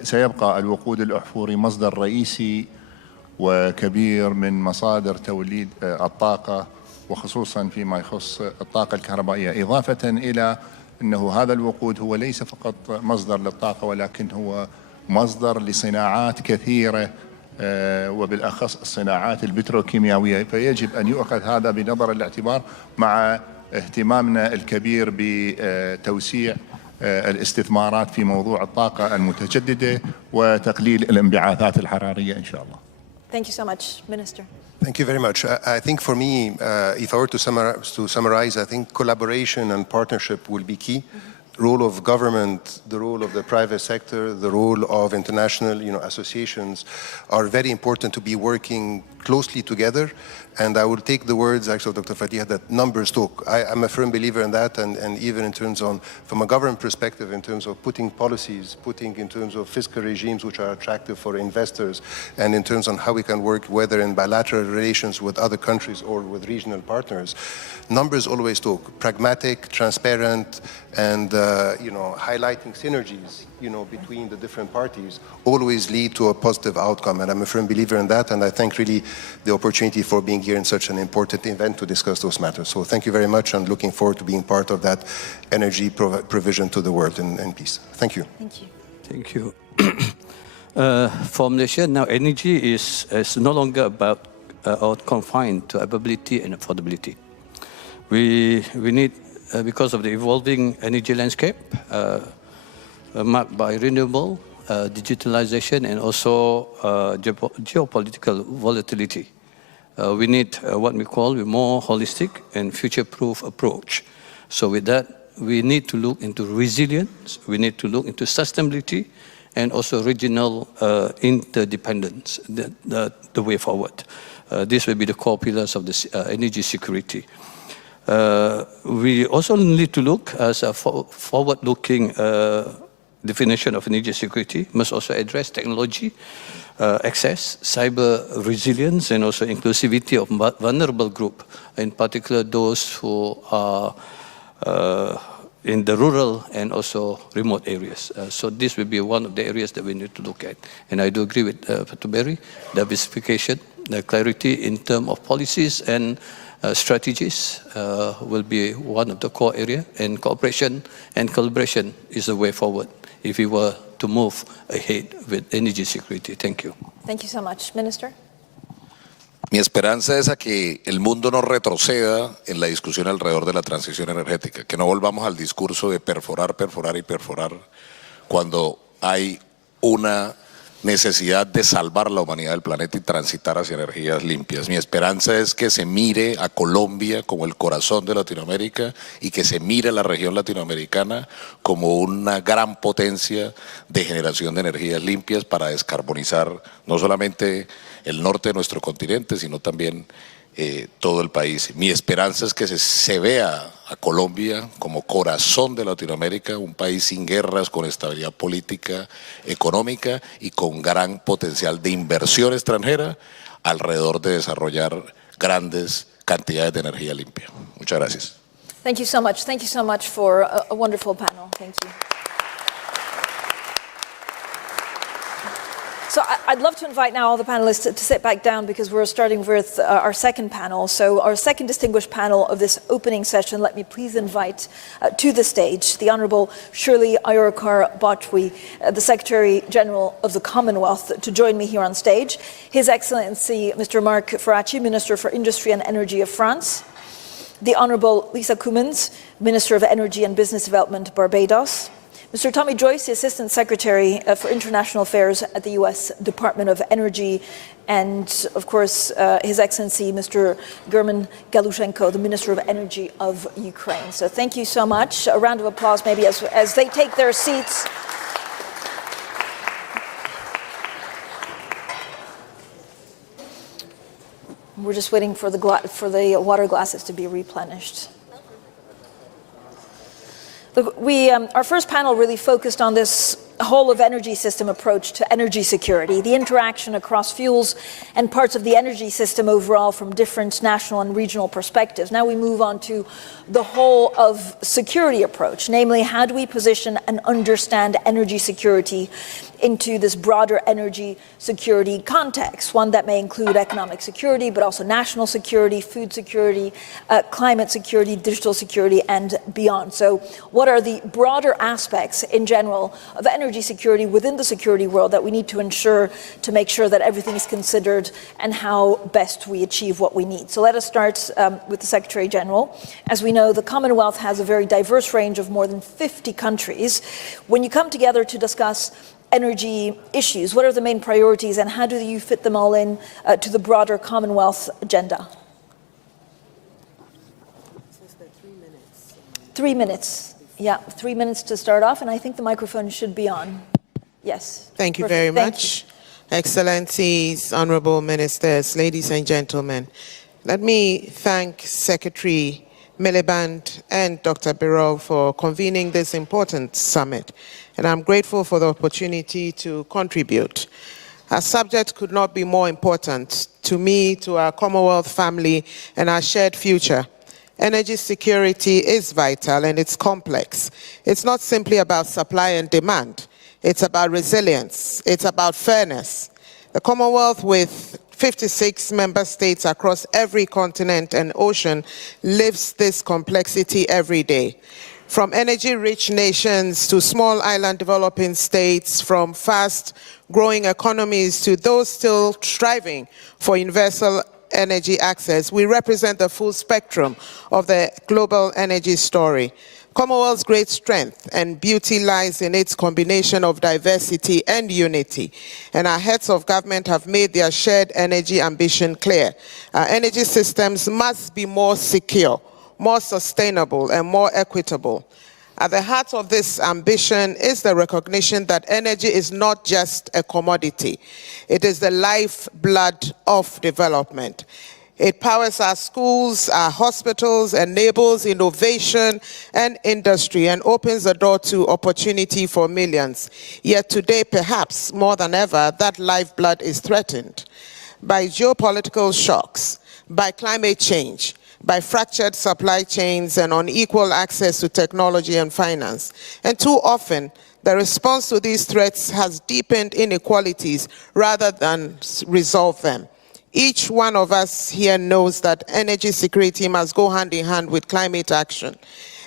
سيبقى الوقود الأحفوري مصدر رئيسي وكبير من مصادر توليد الطاقة، وخصوصا فيما يخص الطاقة الكهربائية، إضافة إلى أنه هذا الوقود هو ليس فقط مصدر للطاقة ولكن هو مصدر لصناعات كثيرة وبالأخص الصناعات البتروكيماوية، فيجب أن يؤخذ هذا بنظر الاعتبار مع اهتمامنا الكبير بتوسيع الاستثمارات في موضوع الطاقة المتجددة وتقليل الانبعاثات الحرارية إن شاء الله. Thank you so much, Minister. Thank you very much. I think for me, if I were to summarize, I think collaboration and partnership will be key. Role of government, the role of the private sector, the role of international associations are very important to be working closely together. And I will take the words actually of Dr. Fatiha that numbers talk. I'm a firm believer in that, and even in terms of, from a government perspective, in terms of putting policies, in terms of fiscal regimes which are attractive for investors, and in terms on how we can work, whether in bilateral relations with other countries or with regional partners. Numbers always talk. Pragmatic, transparent, and highlighting synergies between the different parties always lead to a positive outcome. And I'm a firm believer in that. And I thank really the opportunity for being here in such an important event to discuss those matters. So thank you very much, and looking forward to being part of that energy provision to the world in peace. Thank you. Thank you. Thank you. For Malaysia, now energy is no longer about or confined to availability and affordability. We need, because of the evolving energy landscape, marked by renewable, digitalization, and also geopolitical volatility. We need what we call a more holistic and future-proof approach. So with that, we need to look into resilience, we need to look into sustainability, and also regional interdependence, the way forward. This will be the core pillars of the energy security. We also need to look as a forward-looking definition of energy security, must also address technology, access, cyber resilience, and also inclusivity of vulnerable groups, in particular those who are in the rural and also remote areas. So this will be one of the areas that we need to look at. And I do agree with Dr. Berry, diversification, the clarity in terms of policies and strategies will be one of the core areas, and cooperation and collaboration is the way forward if we were to move ahead with energy security. Thank you. Thank you so much. Minister? Mi esperanza es a que el mundo no retroceda en la discusión alrededor de la transición energética, que no volvamos al discurso de perforar, perforar y perforar, cuando hay una necesidad de salvar la humanidad del planeta y transitar hacia energías limpias. Mi esperanza es que se mire a Colombia como el corazón de Latinoamérica y que se mire a la región latinoamericana como una gran potencia de generación de energías limpias para descarbonizar no solamente el norte de nuestro continente, sino también todo el país. Mi esperanza es que se vea a Colombia como corazón de Latinoamérica, un país sin guerras, con estabilidad política, económica y con gran potencial de inversión extranjera alrededor de desarrollar grandes cantidades de energía limpia. Muchas gracias. Thank you so much. Thank you so much for a wonderful panel. Thank you. So I'd love to invite now all the panelists to sit back down, because we're starting with our second panel. So our second distinguished panel of this opening session, let me please invite to the stage the Honourable Shirley Ayurkar Botwi, the Secretary General of the Commonwealth, to join me here on stage. His Excellency Mr. Marc Ferracci, Minister for Industry and Energy of France. The Honourable Lisa Coumans, Minister of Energy and Business Development, Barbados. Mr. Tommy Joyce, the Assistant Secretary for International Affairs at the US Department of Energy, and of course, His Excellency Mr. German Galushenko, the Minister of Energy of Ukraine. So thank you so much. A round of applause maybe as they take their seats. We're just waiting for the water glasses to be replenished. Look, our first panel really focused on this whole of energy system approach to energy security, the interaction across fuels and parts of the energy system overall from different national and regional perspectives. Now we move on to the whole of security approach, namely how do we position and understand energy security into this broader energy security context, one that may include economic security, but also national security, food security, climate security, digital security, and beyond. So what are the broader aspects in general of energy security within the security world that we need to ensure to make sure that everything is considered and how best we achieve what we need? So let us start with the Secretary General. As we know, the Commonwealth has a very diverse range of more than 50 countries. When you come together to discuss energy issues, what are the main priorities and how do you fit them all in to the broader Commonwealth agenda? 3 minutes. Yeah, 3 minutes to start off, and I think the microphone should be on. Yes. Thank you very much. Excellencies, honorable ministers, ladies and gentlemen. Let me thank Secretary Miliband and Dr. Birol for convening this important summit, and I'm grateful for the opportunity to contribute. Our subject could not be more important to me, to our Commonwealth family, and our shared future. Energy security is vital and it's complex. It's not simply about supply and demand. It's about resilience. It's about fairness. The Commonwealth, with 56 member states across every continent and ocean, lives this complexity every day. From energy-rich nations to small island developing states, from fast-growing economies to those still striving for universal energy access, we represent the full spectrum of the global energy story. Commonwealth's great strength and beauty lies in its combination of diversity and unity. And our heads of government have made their shared energy ambition clear. Our energy systems must be more secure, more sustainable, and more equitable. At the heart of this ambition is the recognition that energy is not just a commodity. It is the lifeblood of development. It powers our schools, our hospitals, enables innovation and industry, and opens the door to opportunity for millions. Yet today, perhaps more than ever, that lifeblood is threatened by geopolitical shocks, by climate change, by fractured supply chains and unequal access to technology and finance. And too often, the response to these threats has deepened inequalities rather than resolve them. Each one of us here knows that energy security must go hand in hand with climate action.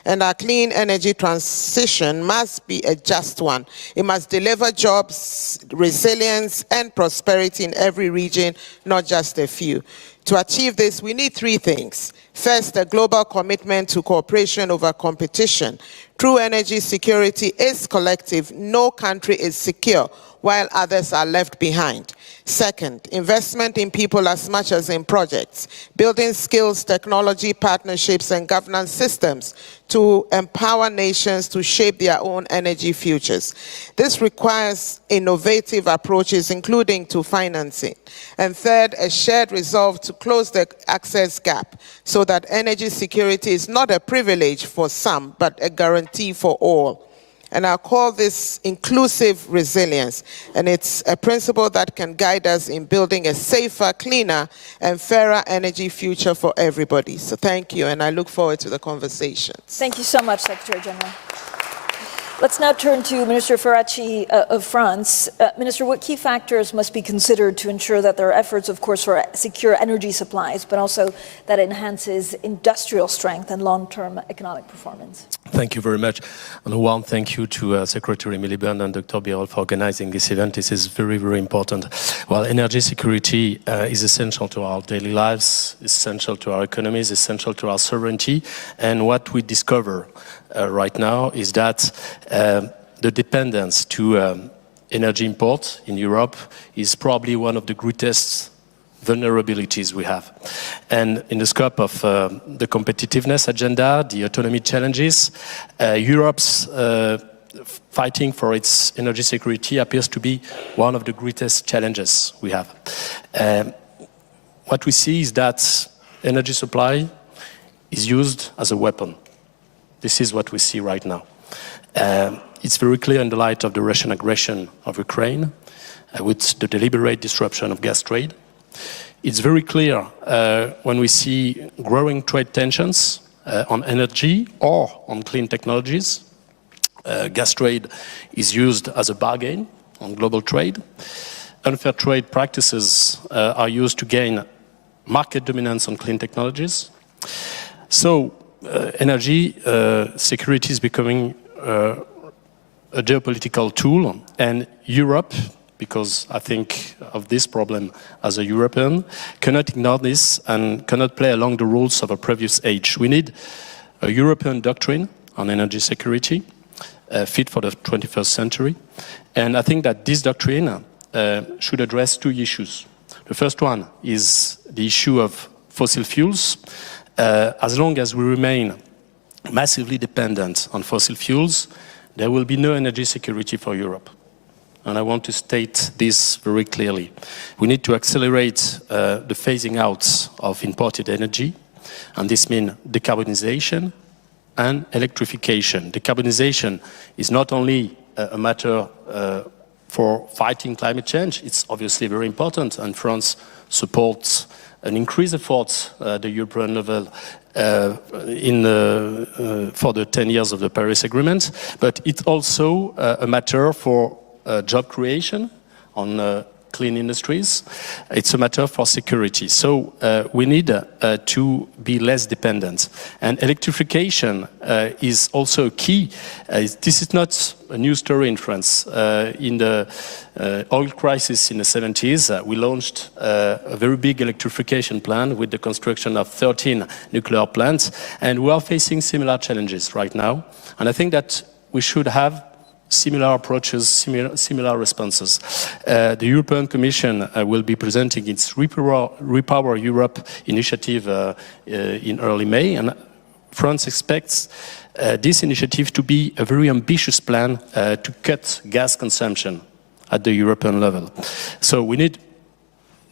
And our clean energy transition must be a just one. It must deliver jobs, resilience, and prosperity in every region, not just a few. To achieve this, we need three things. First, a global commitment to cooperation over competition. True energy security is collective. No country is secure while others are left behind. Second, investment in people as much as in projects, building skills, technology, partnerships, and governance systems to empower nations to shape their own energy futures. This requires innovative approaches, including to financing. And third, a shared resolve to close the access gap so that energy security is not a privilege for some, but a guarantee for all. And I call this inclusive resilience. And it's a principle that can guide us in building a safer, cleaner, and fairer energy future for everybody. So thank you, and I look forward to the conversations. Thank you so much, Secretary General. Let's now turn to Minister Ferracci of France. Minister, what key factors must be considered to ensure that there are efforts, of course, for secure energy supplies, but also that enhances industrial strength and long-term economic performance? Thank you very much. And one, thank you to Secretary Miliband and Dr. Birol for organizing this event. This is very, very important. Well, energy security is essential to our daily lives, essential to our economies, essential to our sovereignty. And what we discover right now is that the dependence to energy import in Europe is probably one of the greatest vulnerabilities we have. And in the scope of the competitiveness agenda, the autonomy challenges, Europe's fighting for its energy security appears to be one of the greatest challenges we have. What we see is that energy supply is used as a weapon. This is what we see right now. It's very clear in the light of the Russian aggression of Ukraine, with the deliberate disruption of gas trade. It's very clear when we see growing trade tensions on energy or on clean technologies. Gas trade is used as a bargain on global trade. Unfair trade practices are used to gain market dominance on clean technologies. So energy security is becoming a geopolitical tool, and Europe, because I think of this problem as a European, cannot ignore this and cannot play along the rules of a previous age. We need a European doctrine on energy security, fit for the 21st century. And I think that this doctrine should address two issues. The first one is the issue of fossil fuels. As long as we remain massively dependent on fossil fuels, there will be no energy security for Europe. And I want to state this very clearly. We need to accelerate the phasing out of imported energy, and this means decarbonization and electrification. Decarbonization is not only a matter for fighting climate change, it's obviously very important, and France supports an increased effort at the European level for the 10 years of the Paris Agreement, but it's also a matter for job creation on clean industries. It's a matter for security. So we need to be less dependent. And electrification is also key. This is not a new story in France. In the oil crisis in the 70s, we launched a very big electrification plan with the construction of 13 nuclear plants. And we are facing similar challenges right now. And I think that we should have similar approaches, similar responses. The European Commission will be presenting its Repower Europe initiative in early May, and France expects this initiative to be a very ambitious plan to cut gas consumption at the European level. So we need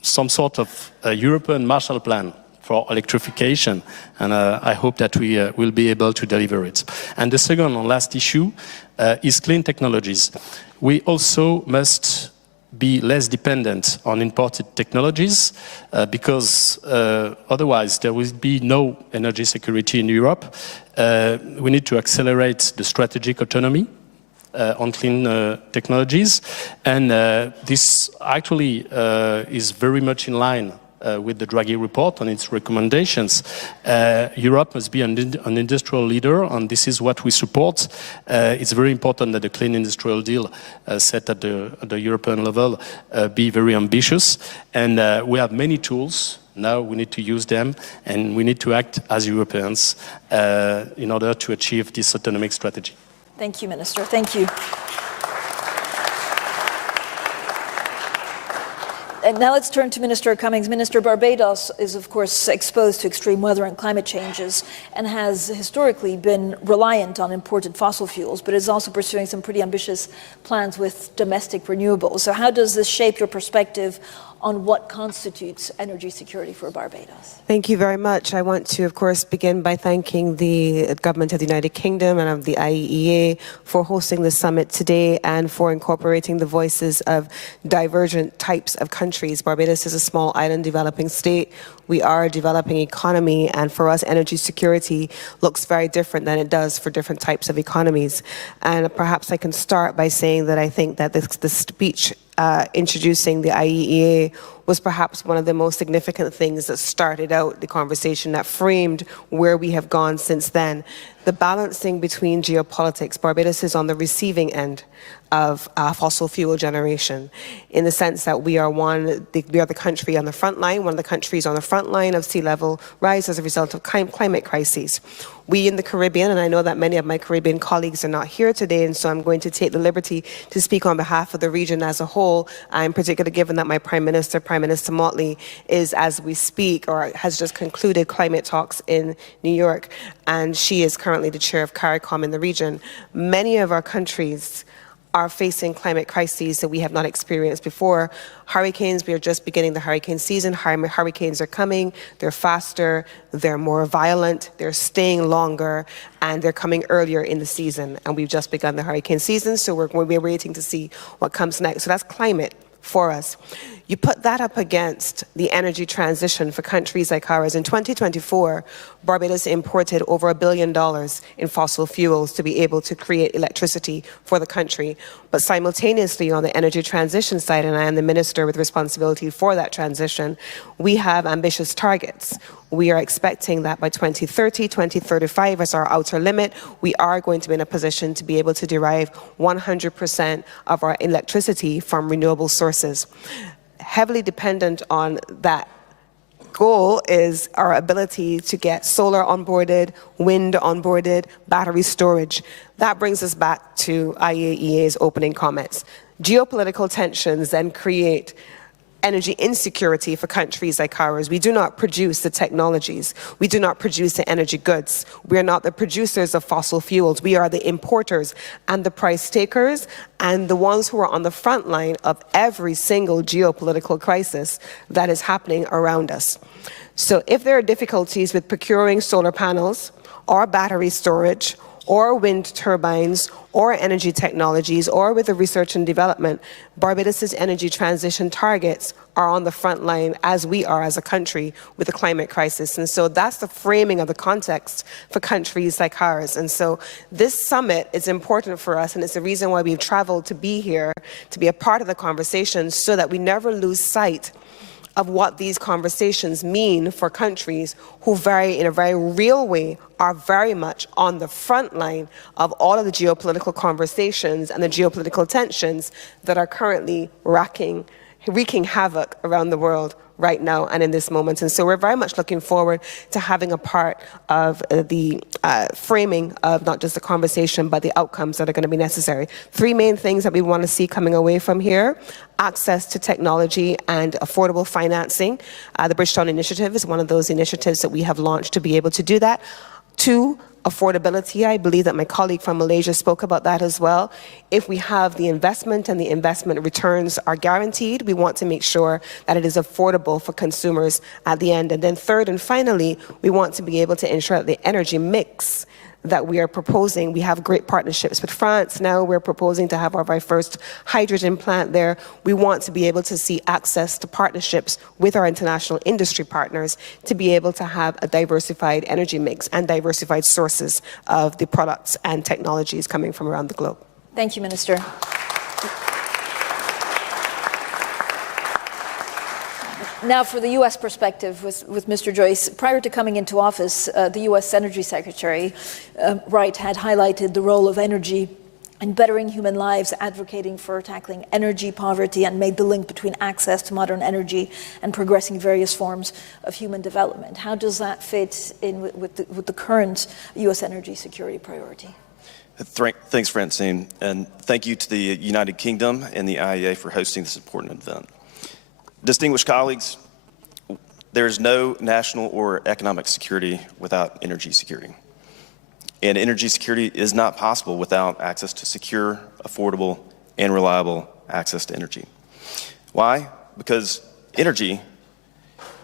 some sort of a European Marshall Plan for electrification, and I hope that we will be able to deliver it. And the second and last issue is clean technologies. We also must be less dependent on imported technologies because otherwise there will be no energy security in Europe. We need to accelerate the strategic autonomy on clean technologies, and this actually is very much in line with the Draghi report and its recommendations. Europe must be an industrial leader, and this is what we support. It's very important that the clean industrial deal set at the European level be very ambitious. And we have many tools. Now we need to use them, and we need to act as Europeans in order to achieve this autonomic strategy. Thank you, Minister. Thank you. And now let's turn to Minister Cummings. Minister, Barbados is, of course, exposed to extreme weather and climate changes and has historically been reliant on imported fossil fuels, but is also pursuing some pretty ambitious plans with domestic renewables. So how does this shape your perspective on what constitutes energy security for Barbados? Thank you very much. I want to, of course, begin by thanking the government of the United Kingdom and of the IEEA for hosting the summit today and for incorporating the voices of divergent types of countries. Barbados is a small island developing state. We are a developing economy, and for us, energy security looks very different than it does for different types of economies. And perhaps I can start by saying that I think that the speech introducing the IEEA was perhaps one of the most significant things that started out the conversation, that framed where we have gone since then. The balancing between geopolitics. Barbados is on the receiving end of fossil fuel generation, in the sense that we are the country on the front line, one of the countries on the front line of sea level rise as a result of climate crises. We in the Caribbean, and I know that many of my Caribbean colleagues are not here today, and so I'm going to take the liberty to speak on behalf of the region as a whole, in particular given that my Prime Minister Motley, is, as we speak, or has just concluded climate talks in New York, and she is currently the chair of CARICOM in the region. Many of our countries are facing climate crises that we have not experienced before. Hurricanes, we are just beginning the hurricane season. Hurricanes are coming, they're faster, they're more violent, they're staying longer, and they're coming earlier in the season. And we've just begun the hurricane season, so we're waiting to see what comes next. So that's climate for us. You put that up against the energy transition for countries like ours. In 2024, Barbados imported over $1 billion in fossil fuels to be able to create electricity for the country. But simultaneously on the energy transition side, and I am the minister with responsibility for that transition, we have ambitious targets. We are expecting that by 2030, 2035 as our outer limit, we are going to be in a position to be able to derive 100% of our electricity from renewable sources. Heavily dependent on that goal is our ability to get solar onboarded, wind onboarded, battery storage. That brings us back to IEEA's opening comments. Geopolitical tensions then create energy insecurity for countries like ours. We do not produce the technologies. We do not produce the energy goods. We are not the producers of fossil fuels. We are the importers and the price takers and the ones who are on the front line of every single geopolitical crisis that is happening around us. So if there are difficulties with procuring solar panels or battery storage or wind turbines or energy technologies or with the research and development, Barbados' energy transition targets are on the front line as we are as a country with the climate crisis. And so that's the framing of the context for countries like ours. And so this summit is important for us, and it's the reason why we've traveled to be here, to be a part of the conversation, so that we never lose sight of what these conversations mean for countries who in a very real way, are very much on the front line of all of the geopolitical conversations and the geopolitical tensions that are currently wreaking havoc around the world right now and in this moment. And so we're very much looking forward to having a part of the framing of not just the conversation, but the outcomes that are going to be necessary. Three main things that we want to see coming away from here: access to technology and affordable financing. The Bridgetown Initiative is one of those initiatives that we have launched to be able to do that. 2, affordability. I believe that my colleague from Malaysia spoke about that as well. If we have the investment and the investment returns are guaranteed, we want to make sure that it is affordable for consumers at the end. And then third and finally, we want to be able to ensure that the energy mix that we are proposing, we have great partnerships with France. Now we're proposing to have our very first hydrogen plant there. We want to be able to see access to partnerships with our international industry partners to be able to have a diversified energy mix and diversified sources of the products and technologies coming from around the globe. Thank you, Minister. Now, for the U.S. perspective with Mr. Joyce, prior to coming into office, the U.S. Energy Secretary, Wright, had highlighted the role of energy in bettering human lives, advocating for tackling energy poverty, and made the link between access to modern energy and progressing various forms of human development. How does that fit in with the current U.S. energy security priority? Thanks, Francine, and thank you to the United Kingdom and the IEA for hosting this important event. Distinguished colleagues, there is no national or economic security without energy security. And energy security is not possible without access to secure, affordable, and reliable access to energy. Why? Because energy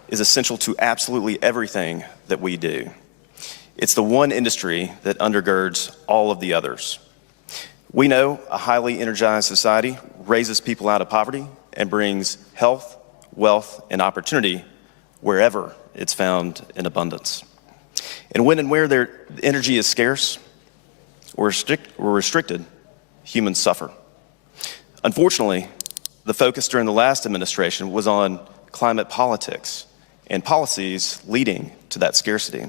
is essential to absolutely everything that we do. It's the one industry that undergirds all of the others. We know a highly energized society raises people out of poverty and brings health, wealth, and opportunity wherever it's found in abundance. And when and where their energy is scarce or restricted, humans suffer. Unfortunately, the focus during the last administration was on climate politics and policies leading to that scarcity.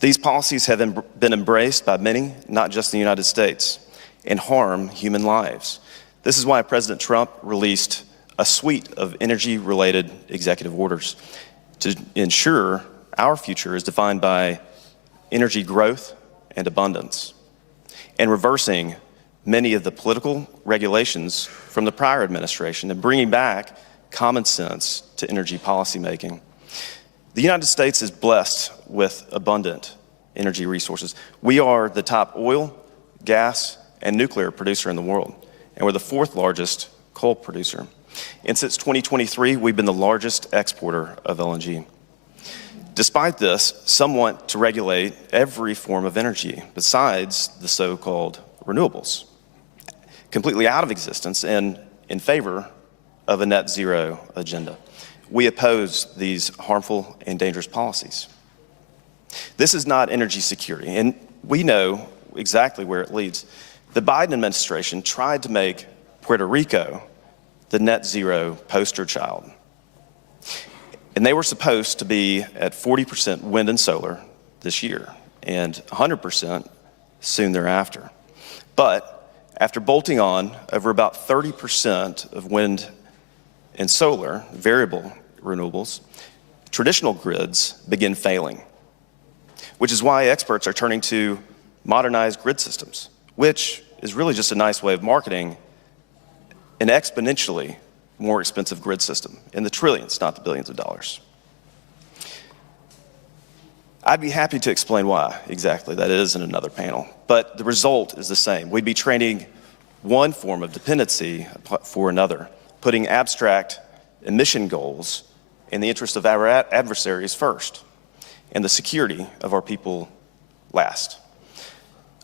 These policies have been embraced by many, not just in the United States, and harm human lives. This is why President Trump released a suite of energy-related executive orders to ensure our future is defined by energy growth and abundance, and reversing many of the political regulations from the prior administration and bringing back common sense to energy policymaking. The United States is blessed with abundant energy resources. We are the top oil, gas, and nuclear producer in the world, and we're the 4th largest coal producer. And since 2023, we've been the largest exporter of LNG. Despite this, some want to regulate every form of energy besides the so-called renewables, completely out of existence and in favor of a net zero agenda. We oppose these harmful and dangerous policies. This is not energy security, and we know exactly where it leads. The Biden administration tried to make Puerto Rico the net zero poster child. And they were supposed to be at 40% wind and solar this year and 100% soon thereafter. But after bolting on over about 30% of wind and solar, variable renewables, traditional grids begin failing, which is why experts are turning to modernized grid systems, which is really just a nice way of marketing an exponentially more expensive grid system in the trillions, not the billions of dollars. I'd be happy to explain why exactly that is in another panel, but the result is the same. We'd be trading one form of dependency for another, putting abstract emission goals in the interest of our adversaries first, and the security of our people last.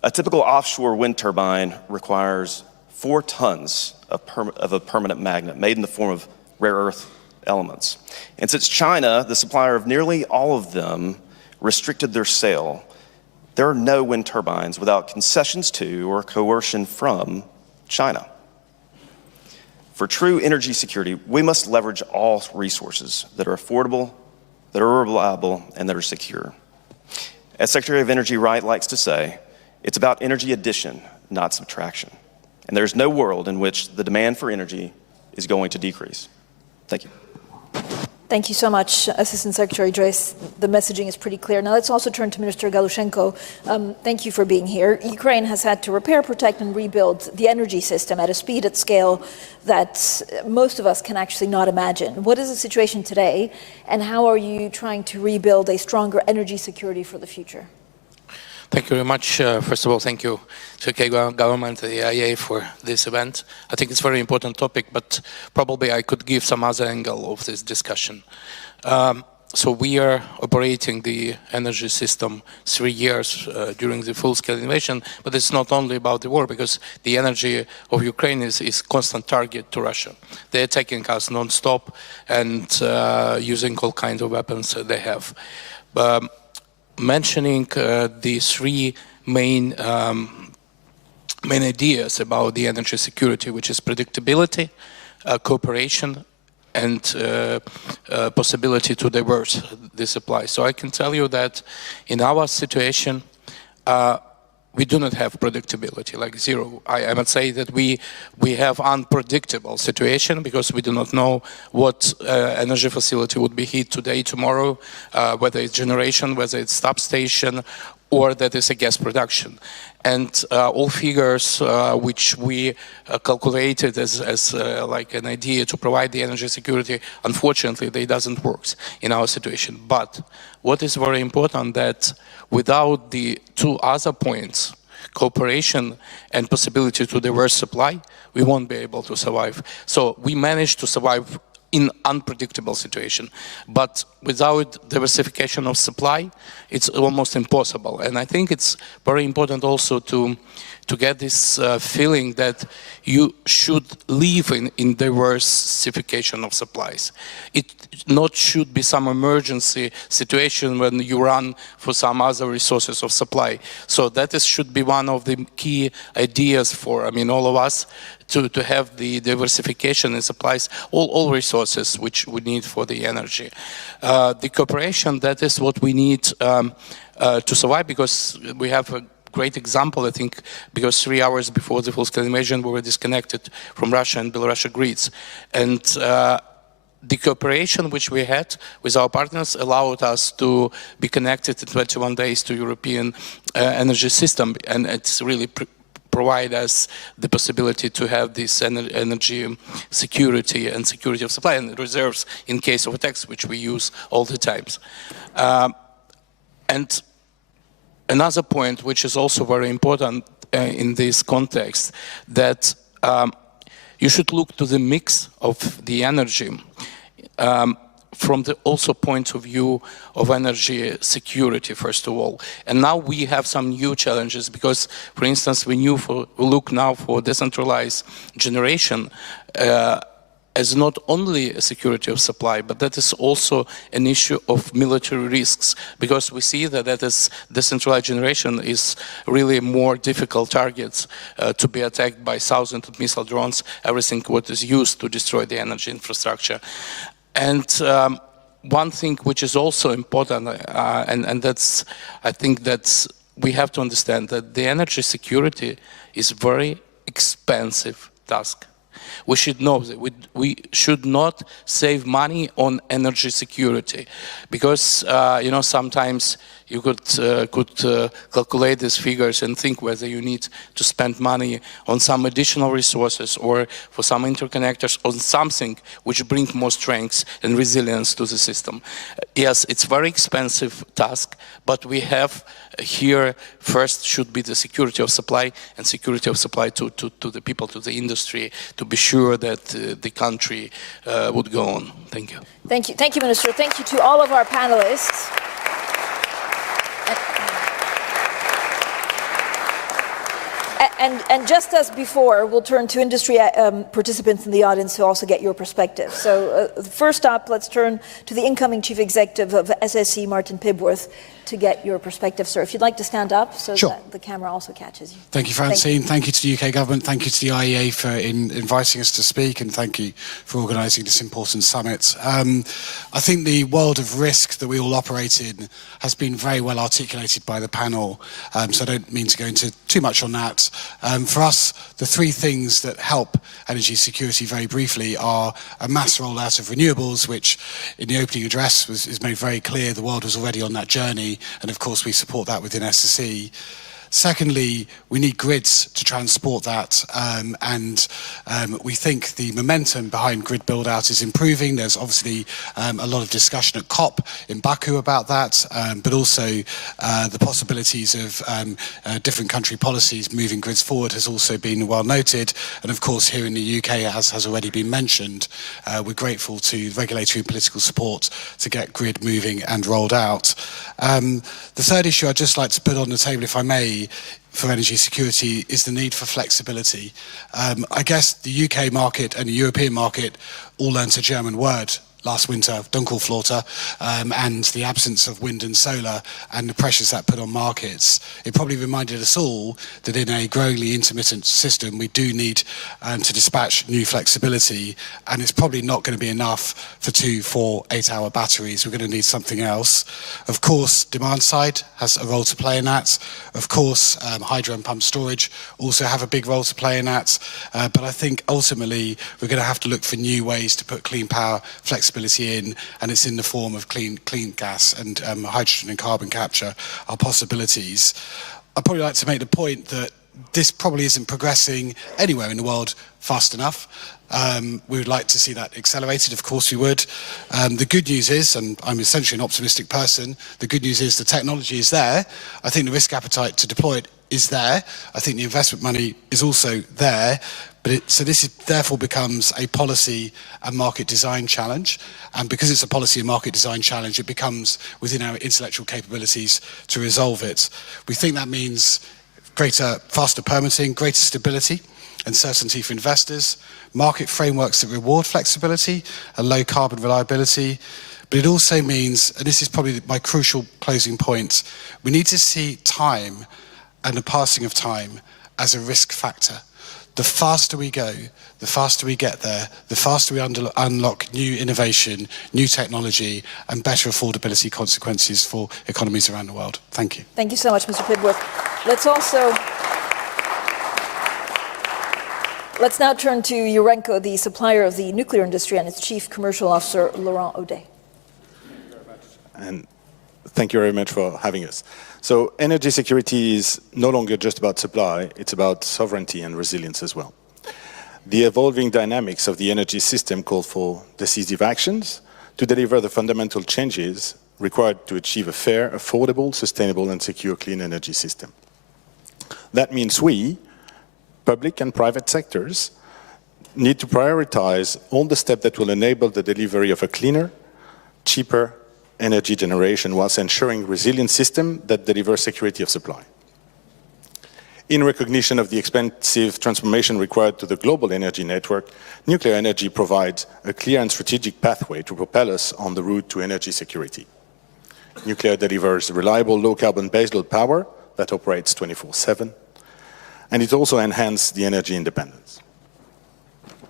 A typical offshore wind turbine requires 4 tons of a permanent magnet made in the form of rare earth elements. And since China, the supplier of nearly all of them, restricted their sale, there are no wind turbines without concessions to or coercion from China. For true energy security, we must leverage all resources that are affordable, that are reliable, and that are secure. As Secretary of Energy Wright likes to say, it's about energy addition, not subtraction. And there's no world in which the demand for energy is going to decrease. Thank you. Thank you so much, Assistant Secretary Joyce. The messaging is pretty clear. Now let's also turn to Minister Galushenko. Thank you for being here. Ukraine has had to repair, protect, and rebuild the energy system at a speed and scale that most of us can actually not imagine. What is the situation today, and how are you trying to rebuild a stronger energy security for the future? Thank you very much. First of all, thank you to the UK government and the IEA for this event. I think it's a very important topic, but probably I could give some other angle of this discussion. So we are operating the energy system 3 years during the full-scale invasion, but it's not only about the war, because the energy of Ukraine is constant target to Russia. They're attacking us non-stop and using all kinds of weapons they have. Mentioning the three main ideas about the energy security, which is predictability, cooperation, and possibility to diverse the supply. So I can tell you that in our situation, we do not have predictability, like zero. I would say that we have unpredictable situation because we do not know what energy facility would be hit today, tomorrow, whether it's generation, whether it's substation, or that is a gas production. And all figures which we calculated as like an idea to provide the energy security, unfortunately, they doesn't work in our situation. But what is very important that without the two other points, cooperation and possibility to diverse supply, we won't be able to survive. So we managed to survive in unpredictable situation, but without diversification of supply, it's almost impossible. And I think it's very important also to get this feeling that you should live in diversification of supplies. It not should be some emergency situation when you run for some other resources of supply. So that should be one of the key ideas for, all of us, to have the diversification in supplies, all resources which we need for the energy. The cooperation, that is what we need to survive, because we have a great example, I think, because 3 hours before the full-scale invasion, we were disconnected from Russia and Belarus grids. And the cooperation which we had with our partners allowed us to be connected in 21 days to European energy system, and it's really provide us the possibility to have this energy security and security of supply and reserves in case of attacks, which we use all the times. And another point, which is also very important in this context, that you should look to the mix of the energy from the also point of view of energy security, first of all. And now we have some new challenges because, for instance, we look now for decentralized generation as not only a security of supply, but that is also an issue of military risks, because we see that is decentralized generation is really more difficult targets to be attacked by thousands of missile drones, everything what is used to destroy the energy infrastructure. And one thing which is also important, and that's, I think that's, we have to understand that the energy security is very expensive task. We should know that we should not save money on energy security, because you know, sometimes you could calculate these figures and think whether you need to spend money on some additional resources or for some interconnectors on something which brings more strength and resilience to the system. Yes, it's a very expensive task, but we have here first should be the security of supply, and security of supply to the people, to the industry, to be sure that the country would go on. Thank you. Thank you. Thank you, Minister. Thank you to all of our panelists. And just as before, we'll turn to industry participants in the audience to also get your perspective. So first up, let's turn to the incoming Chief Executive of SSE, Martin Pibworth, to get your perspective, sir. If you'd like to stand up so that the camera also catches you. Thank you, Francine. Thank you to the UK government. Thank you to the IEA for inviting us to speak, and thank you for organising this important summit. I think the world of risk that we all operate in has been very well articulated by the panel, so I don't mean to go into too much on that. For us, the three things that help energy security very briefly are a mass rollout of renewables, which in the opening address is made very clear the world was already on that journey, and of course we support that within SSE. Secondly, we need grids to transport that, and we think the momentum behind grid build-out is improving. There's obviously a lot of discussion at COP in Baku about that, but also the possibilities of different country policies moving grids forward has also been well noted. And of course, here in the UK, as has already been mentioned, we're grateful to regulatory and political support to get grid moving and rolled out. The third issue I'd just like to put on the table, if I may, for energy security is the need for flexibility. I guess the UK market and the European market all learnt a German word last winter, Dunkelflaute, and the absence of wind and solar and the pressures that put on markets. It probably reminded us all that in a growingly intermittent system we do need to dispatch new flexibility, and it's probably not going to be enough for 2, 4, 8-hour batteries. We're going to need something else. Of course, demand side has a role to play in that. Of course, hydro and pump storage also have a big role to play in that. But I think ultimately we're going to have to look for new ways to put clean power flexibility in, and it's in the form of clean gas, and hydrogen and carbon capture are possibilities. I'd probably like to make the point that this probably isn't progressing anywhere in the world fast enough. We would like to see that accelerated, of course we would. The good news is, and I'm essentially an optimistic person, the good news is the technology is there. I think the risk appetite to deploy it is there. I think the investment money is also there. So this therefore becomes a policy and market design challenge. And because it's a policy and market design challenge, it becomes within our intellectual capabilities to resolve it. We think that means faster permitting, greater stability and certainty for investors, market frameworks that reward flexibility and low carbon reliability. But it also means, and this is probably my crucial closing point, we need to see time and the passing of time as a risk factor. The faster we go, the faster we get there, the faster we unlock new innovation, new technology, and better affordability consequences for economies around the world. Thank you. Thank you so much, Mr. Pibworth. Let's now turn to Urenco, the supplier of the nuclear industry, and its Chief Commercial Officer, Laurent Audet. And thank you very much for having us. So energy security is no longer just about supply, it's about sovereignty and resilience as well. The evolving dynamics of the energy system call for decisive actions to deliver the fundamental changes required to achieve a fair, affordable, sustainable and secure clean energy system. That means we, public and private sectors, need to prioritize all the steps that will enable the delivery of a cleaner, cheaper, energy generation whilst ensuring resilient system that delivers security of supply. In recognition of the expensive transformation required to the global energy network, nuclear energy provides a clear and strategic pathway to propel us on the route to energy security. Nuclear delivers reliable low-carbon baseload power that operates 24/7, and it also enhances the energy independence.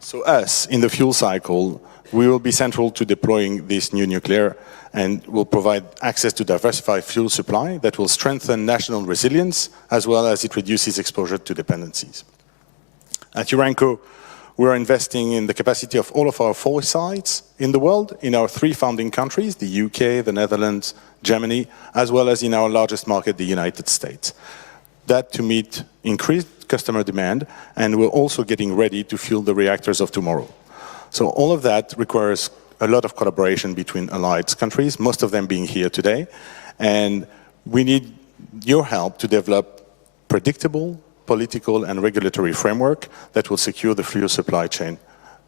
So us, in the fuel cycle, we will be central to deploying this new nuclear and will provide access to diversified fuel supply that will strengthen national resilience as well as it reduces exposure to dependencies. At Urenco, we are investing in the capacity of all of our 4 sites in the world, in our 3 founding countries, the UK, the Netherlands, Germany, as well as in our largest market, the United States. That to meet increased customer demand, and we're also getting ready to fuel the reactors of tomorrow. So all of that requires a lot of collaboration between allied countries, most of them being here today. And we need your help to develop predictable political and regulatory framework that will secure the fuel supply chain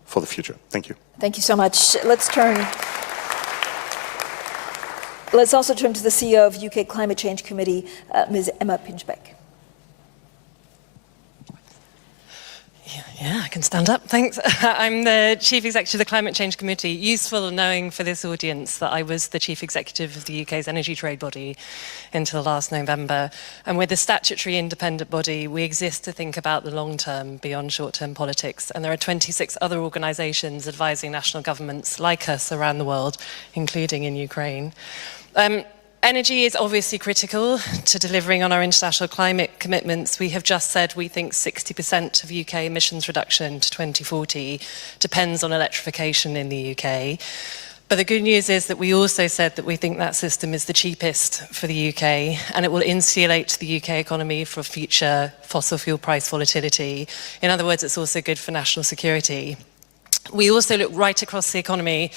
for the future. Thank you. Thank you so much. Let's also turn to the CEO of UK Climate Change Committee, Ms. Emma Pinchbeck. Yeah, I can stand up, thanks. I'm the Chief Executive of the Climate Change Committee. Useful knowing for this audience that I was the Chief Executive of the UK's energy trade body until last November. And we're the statutory independent body. We exist to think about the long term beyond short-term politics. And there are 26 other organisations advising national governments like us around the world, including in Ukraine. Energy is obviously critical to delivering on our international climate commitments. We have just said we think 60% of UK emissions reduction to 2040 depends on electrification in the UK. But the good news is that we also said that we think that system is the cheapest for the UK and it will insulate the UK economy for future fossil fuel price volatility. In other words, it's also good for national security. We also look right across the economy.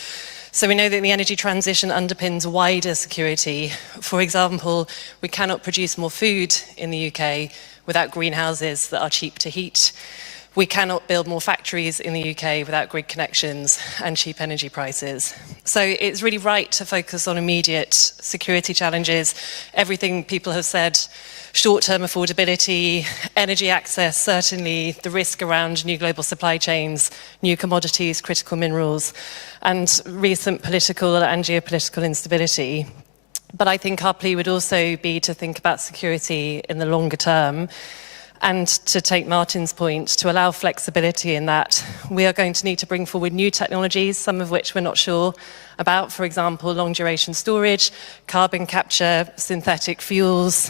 So we know that the energy transition underpins wider security. For example, we cannot produce more food in the UK without greenhouses that are cheap to heat. We cannot build more factories in the UK without grid connections and cheap energy prices. So it's really right to focus on immediate security challenges, everything people have said, short-term affordability, energy access, certainly the risk around new global supply chains, new commodities, critical minerals, and recent political and geopolitical instability. But I think our plea would also be to think about security in the longer term and to take Martin's point, to allow flexibility in that. We are going to need to bring forward new technologies, some of which we're not sure about, for example, long-duration storage, carbon capture, synthetic fuels,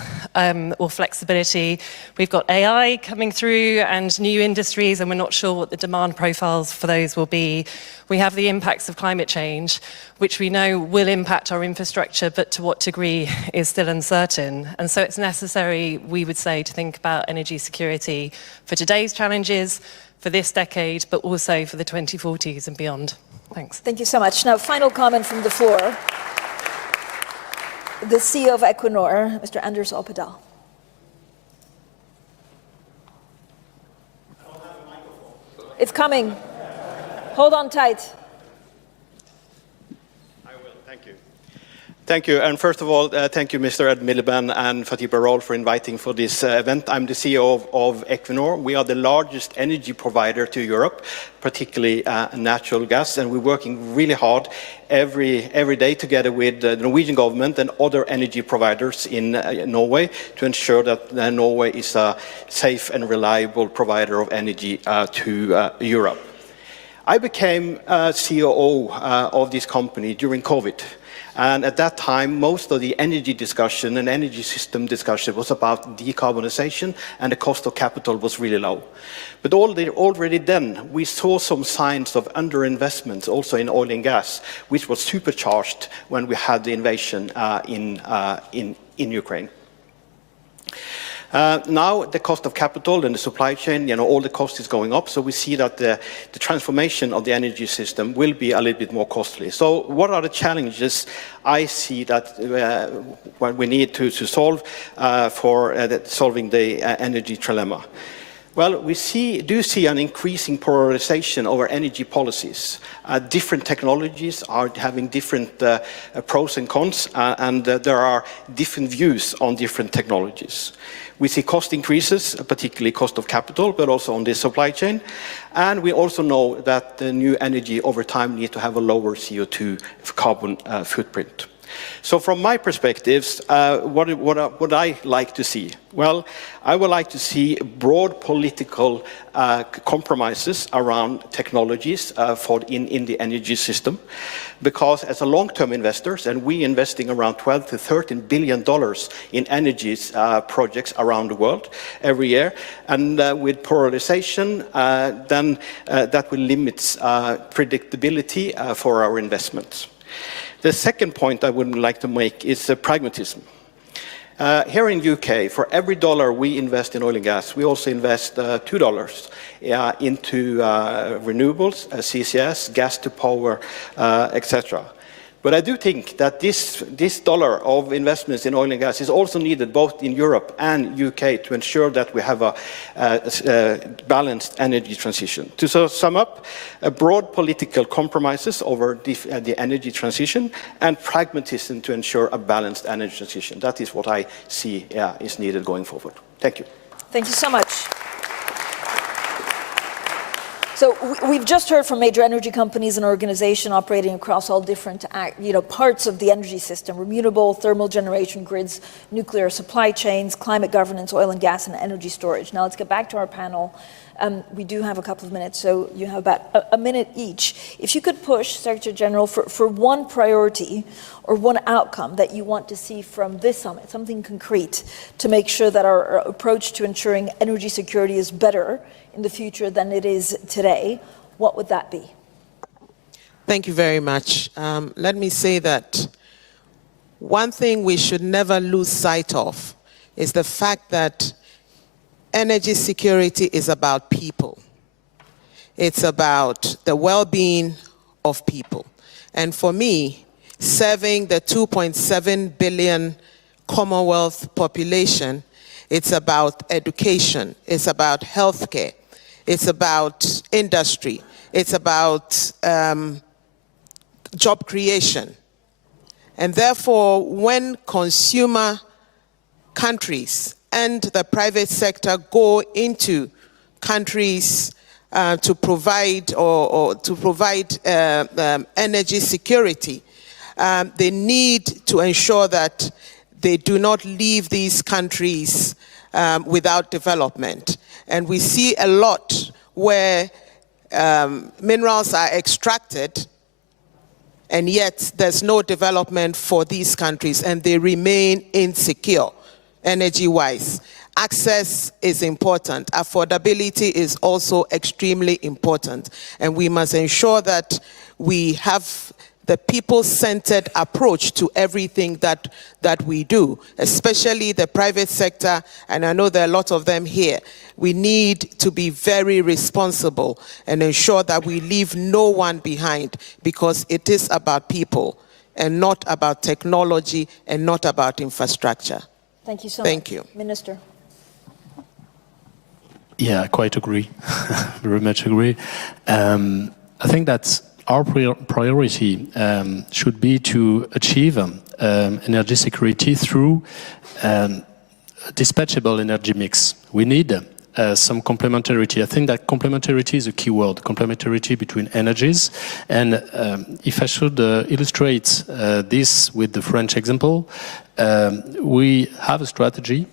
or flexibility. We've got AI coming through and new industries, and we're not sure what the demand profiles for those will be. We have the impacts of climate change, which we know will impact our infrastructure, but to what degree is still uncertain. And so it's necessary, we would say, to think about energy security for today's challenges, for this decade, but also for the 2040s and beyond. Thanks. Thank you so much. Now, final comment from the floor. The CEO of Equinor, Mr. Anders Opedal. It's coming. Hold on tight. Thank you. And first of all, thank you, Mr. Miliband and Fatih Birol for inviting for this event. I'm the CEO of Equinor. We are the largest energy provider to Europe, particularly natural gas, and we're working really hard every day together with the Norwegian government and other energy providers in Norway to ensure that Norway is a safe and reliable provider of energy to Europe. I became COO of this company during COVID. And at that time, most of the energy discussion and energy system discussion was about decarbonization, and the cost of capital was really low. But already then, we saw some signs of underinvestment also in oil and gas, which was supercharged when we had the invasion in Ukraine. Now the cost of capital and the supply chain, all the cost is going up. So we see that the transformation of the energy system will be a little bit more costly. So what are the challenges I see that what we need to solve for solving the energy trilemma? Well, we do see an increasing polarization over energy policies. Different technologies are having different pros and cons, and there are different views on different technologies. We see cost increases, particularly cost of capital, but also on the supply chain. And we also know that the new energy over time needs to have a lower CO2 carbon footprint. So from my perspectives, what would I like to see? Well, I would like to see broad political compromises around technologies in the energy system. Because as a long-term investors, and we investing around $12 to $13 billion in energy projects around the world every year, and with polarization, then that will limit predictability for our investments. The second point I would like to make is pragmatism. Here in UK, for every dollar we invest in oil and gas, we also invest $2 into renewables, CCS, gas to power, etc. But I do think that this dollar of investments in oil and gas is also needed both in Europe and UK to ensure that we have a balanced energy transition. To sum up, broad political compromises over the energy transition and pragmatism to ensure a balanced energy transition. That is what I see is needed going forward. Thank you. Thank you so much. So we've just heard from major energy companies and organizations operating across all different parts of the energy system: renewable, thermal generation grids, nuclear supply chains, climate governance, oil and gas, and energy storage. Now let's get back to our panel. We do have a couple of minutes, so you have about a minute each. If you could push, Secretary General, for one priority or one outcome that you want to see from this summit, something concrete, to make sure that our approach to ensuring energy security is better in the future than it is today, what would that be? Thank you very much. Let me say that one thing we should never lose sight of is the fact that energy security is about people. It's about the well-being of people. And for me, serving the 2.7 billion Commonwealth population, it's about education, it's about healthcare, it's about industry, it's about job creation. And therefore, when consumer countries and the private sector go into countries to provide energy security, they need to ensure that they do not leave these countries without development. And we see a lot where minerals are extracted and yet there's no development for these countries and they remain insecure energy-wise. Access is important. Affordability is also extremely important. And we must ensure that we have the people-centered approach to everything that we do, especially the private sector, and I know there are a lot of them here. We need to be very responsible and ensure that we leave no one behind, because it is about people and not about technology and not about infrastructure. Thank you so much. Thank you. Minister. Yeah, I quite agree. Very much agree. I think that our priority should be to achieve energy security through dispatchable energy mix. We need some complementarity. I think that complementarity is a key word, complementarity between energies. And if I should illustrate this with the French example, we have a strategy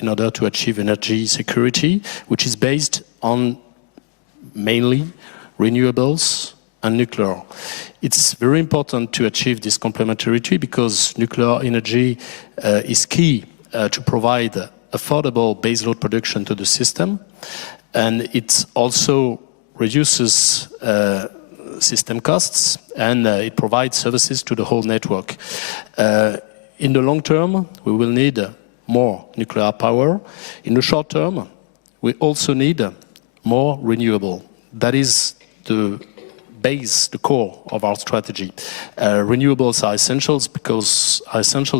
in order to achieve energy security, which is based on mainly renewables and nuclear. It's very important to achieve this complementarity because nuclear energy is key to provide affordable baseload production to the system, and it also reduces system costs, and it provides services to the whole network. In the long term, we will need more nuclear power. In the short term, we also need more renewable. That is the base, the core of our strategy. Renewables are essential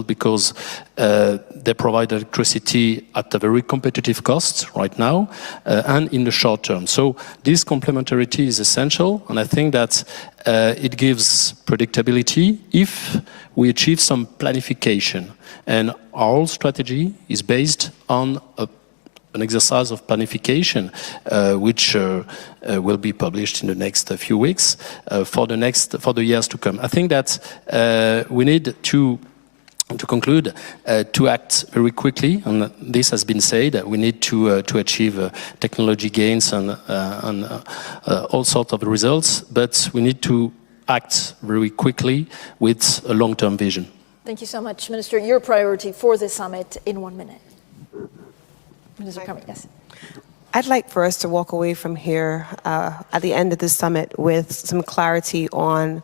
because they provide electricity at a very competitive cost right now and in the short term. So this complementarity is essential, and I think that it gives predictability if we achieve some planification. And our whole strategy is based on an exercise of planification, which will be published in the next few weeks for the years to come. I think that we need to conclude to act very quickly, and this has been said. We need to achieve technology gains and all sorts of results, but we need to act very quickly with a long-term vision. Thank you so much, Minister. Your priority for this summit in 1 minute. Minister Cummings, yes. I'd like for us to walk away from here at the end of this summit with some clarity on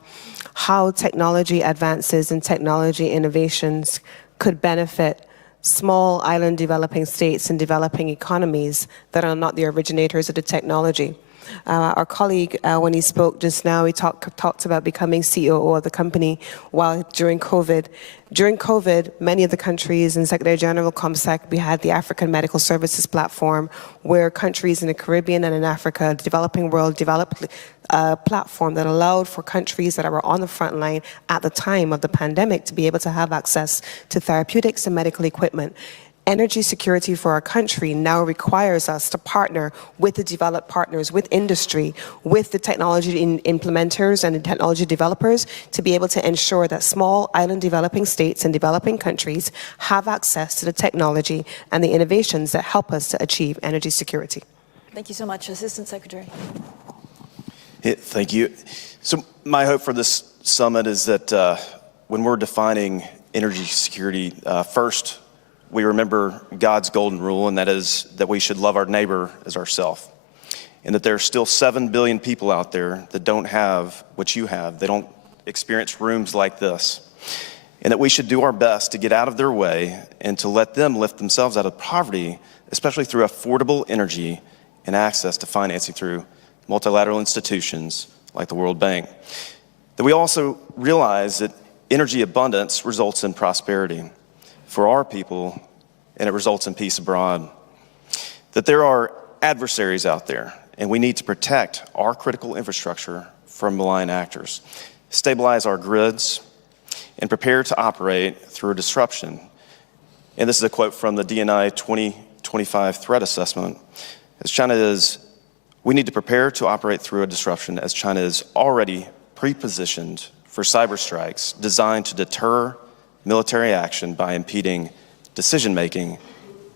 how technology advances and technology innovations could benefit small island developing states and developing economies that are not the originators of the technology. Our colleague, when he spoke just now, he talked about becoming COO of the company during COVID. During COVID, many of the countries in Secretary General ComSec, we had the African Medical Services Platform, where countries in the Caribbean and in Africa, the developing world, developed a platform that allowed for countries that were on the front line at the time of the pandemic to be able to have access to therapeutics and medical equipment. Energy security for our country now requires us to partner with the developed partners, with industry, with the technology implementers and the technology developers to be able to ensure that small island developing states and developing countries have access to the technology and the innovations that help us to achieve energy security. Thank you so much, Assistant Secretary. Yeah, thank you. So my hope for this summit is that when we're defining energy security, first, we remember God's golden rule, and that is that we should love our neighbor as ourselves. And that there are still 7 billion people out there that don't have what you have. They don't experience rooms like this. And that we should do our best to get out of their way and to let them lift themselves out of poverty, especially through affordable energy and access to financing through multilateral institutions like the World Bank. That we also realize that energy abundance results in prosperity for our people, and it results in peace abroad. That there are adversaries out there, and we need to protect our critical infrastructure from malign actors, stabilize our grids, and prepare to operate through a disruption. And this is a quote from the DNI 2025 threat assessment. As China is, we need to prepare to operate through a disruption as China is already pre-positioned for cyber strikes designed to deter military action by impeding decision-making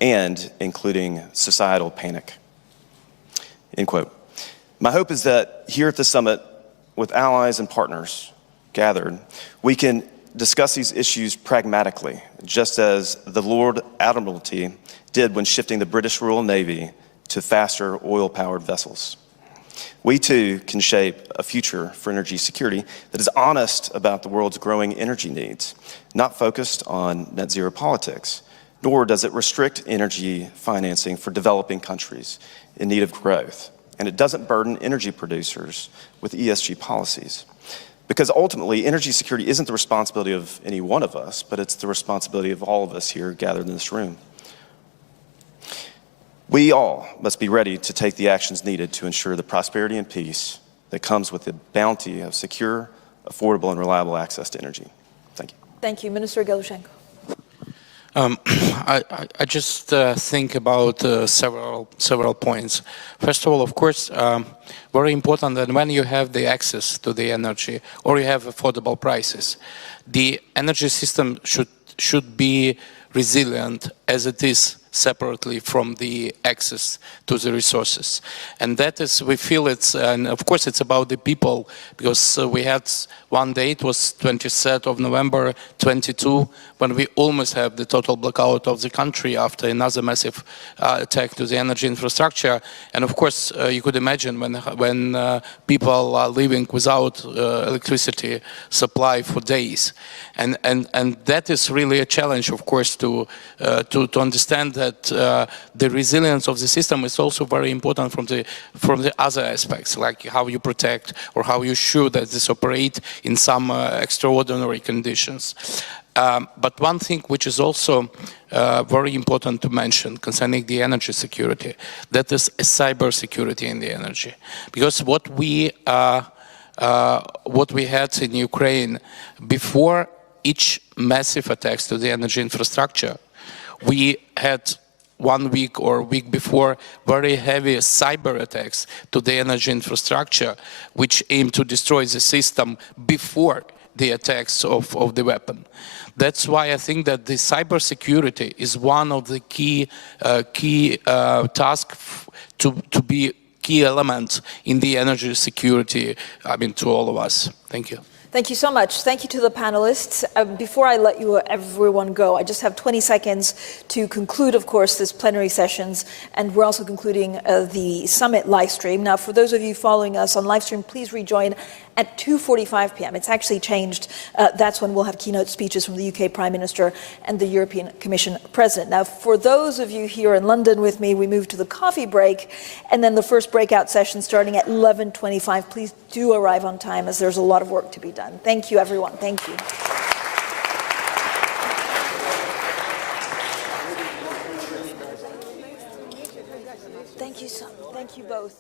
and including societal panic. End quote. My hope is that here at the summit, with allies and partners gathered, we can discuss these issues pragmatically, just as the Lord Admiralty did when shifting the British Royal Navy to faster oil-powered vessels. We too can shape a future for energy security that is honest about the world's growing energy needs, not focused on net zero politics, nor does it restrict energy financing for developing countries in need of growth. And it doesn't burden energy producers with ESG policies. Because ultimately, energy security isn't the responsibility of any one of us, but it's the responsibility of all of us here gathered in this room. We all must be ready to take the actions needed to ensure the prosperity and peace that comes with the bounty of secure, affordable, and reliable access to energy. Thank you. Thank you. Minister Galushenko. I just think about several points. First of all, of course, very important that when you have the access to the energy or you have affordable prices, the energy system should be resilient as it is separately from the access to the resources. And that is, we feel it's, and of course it's about the people, because we had one day, it was 23rd of November 22, when we almost have the total blackout of the country after another massive attack to the energy infrastructure. And of course, you could imagine when people are living without electricity supply for days. And that is really a challenge, of course, to understand that the resilience of the system is also very important from the other aspects, like how you protect or how you ensure that this operate in some extraordinary conditions. But one thing which is also very important to mention concerning the energy security, that is cyber security in the energy, because what we had in Ukraine before each massive attacks to the energy infrastructure, we had 1 week or a week before very heavy cyber attacks to the energy infrastructure, which aim to destroy the system before the attacks of the weapon. That's why I think that the cyber security is one of the key tasks to be key element in the energy security, I mean, to all of us. Thank you. Thank you so much. Thank you to the panelists. Before I let everyone go, I just have 20 seconds to conclude, of course, this plenary sessions, and we're also concluding the summit live stream. Now, for those of you following us on live stream, please rejoin at 2:45 p.m. It's actually changed. That's when we'll have keynote speeches from the UK Prime Minister and the European Commission President. Now, for those of you here in London with me, we move to the coffee break, and then the first breakout session starting at 11:25. Please do arrive on time, as there's a lot of work to be done. Thank you, everyone. Thank you. Thank you both.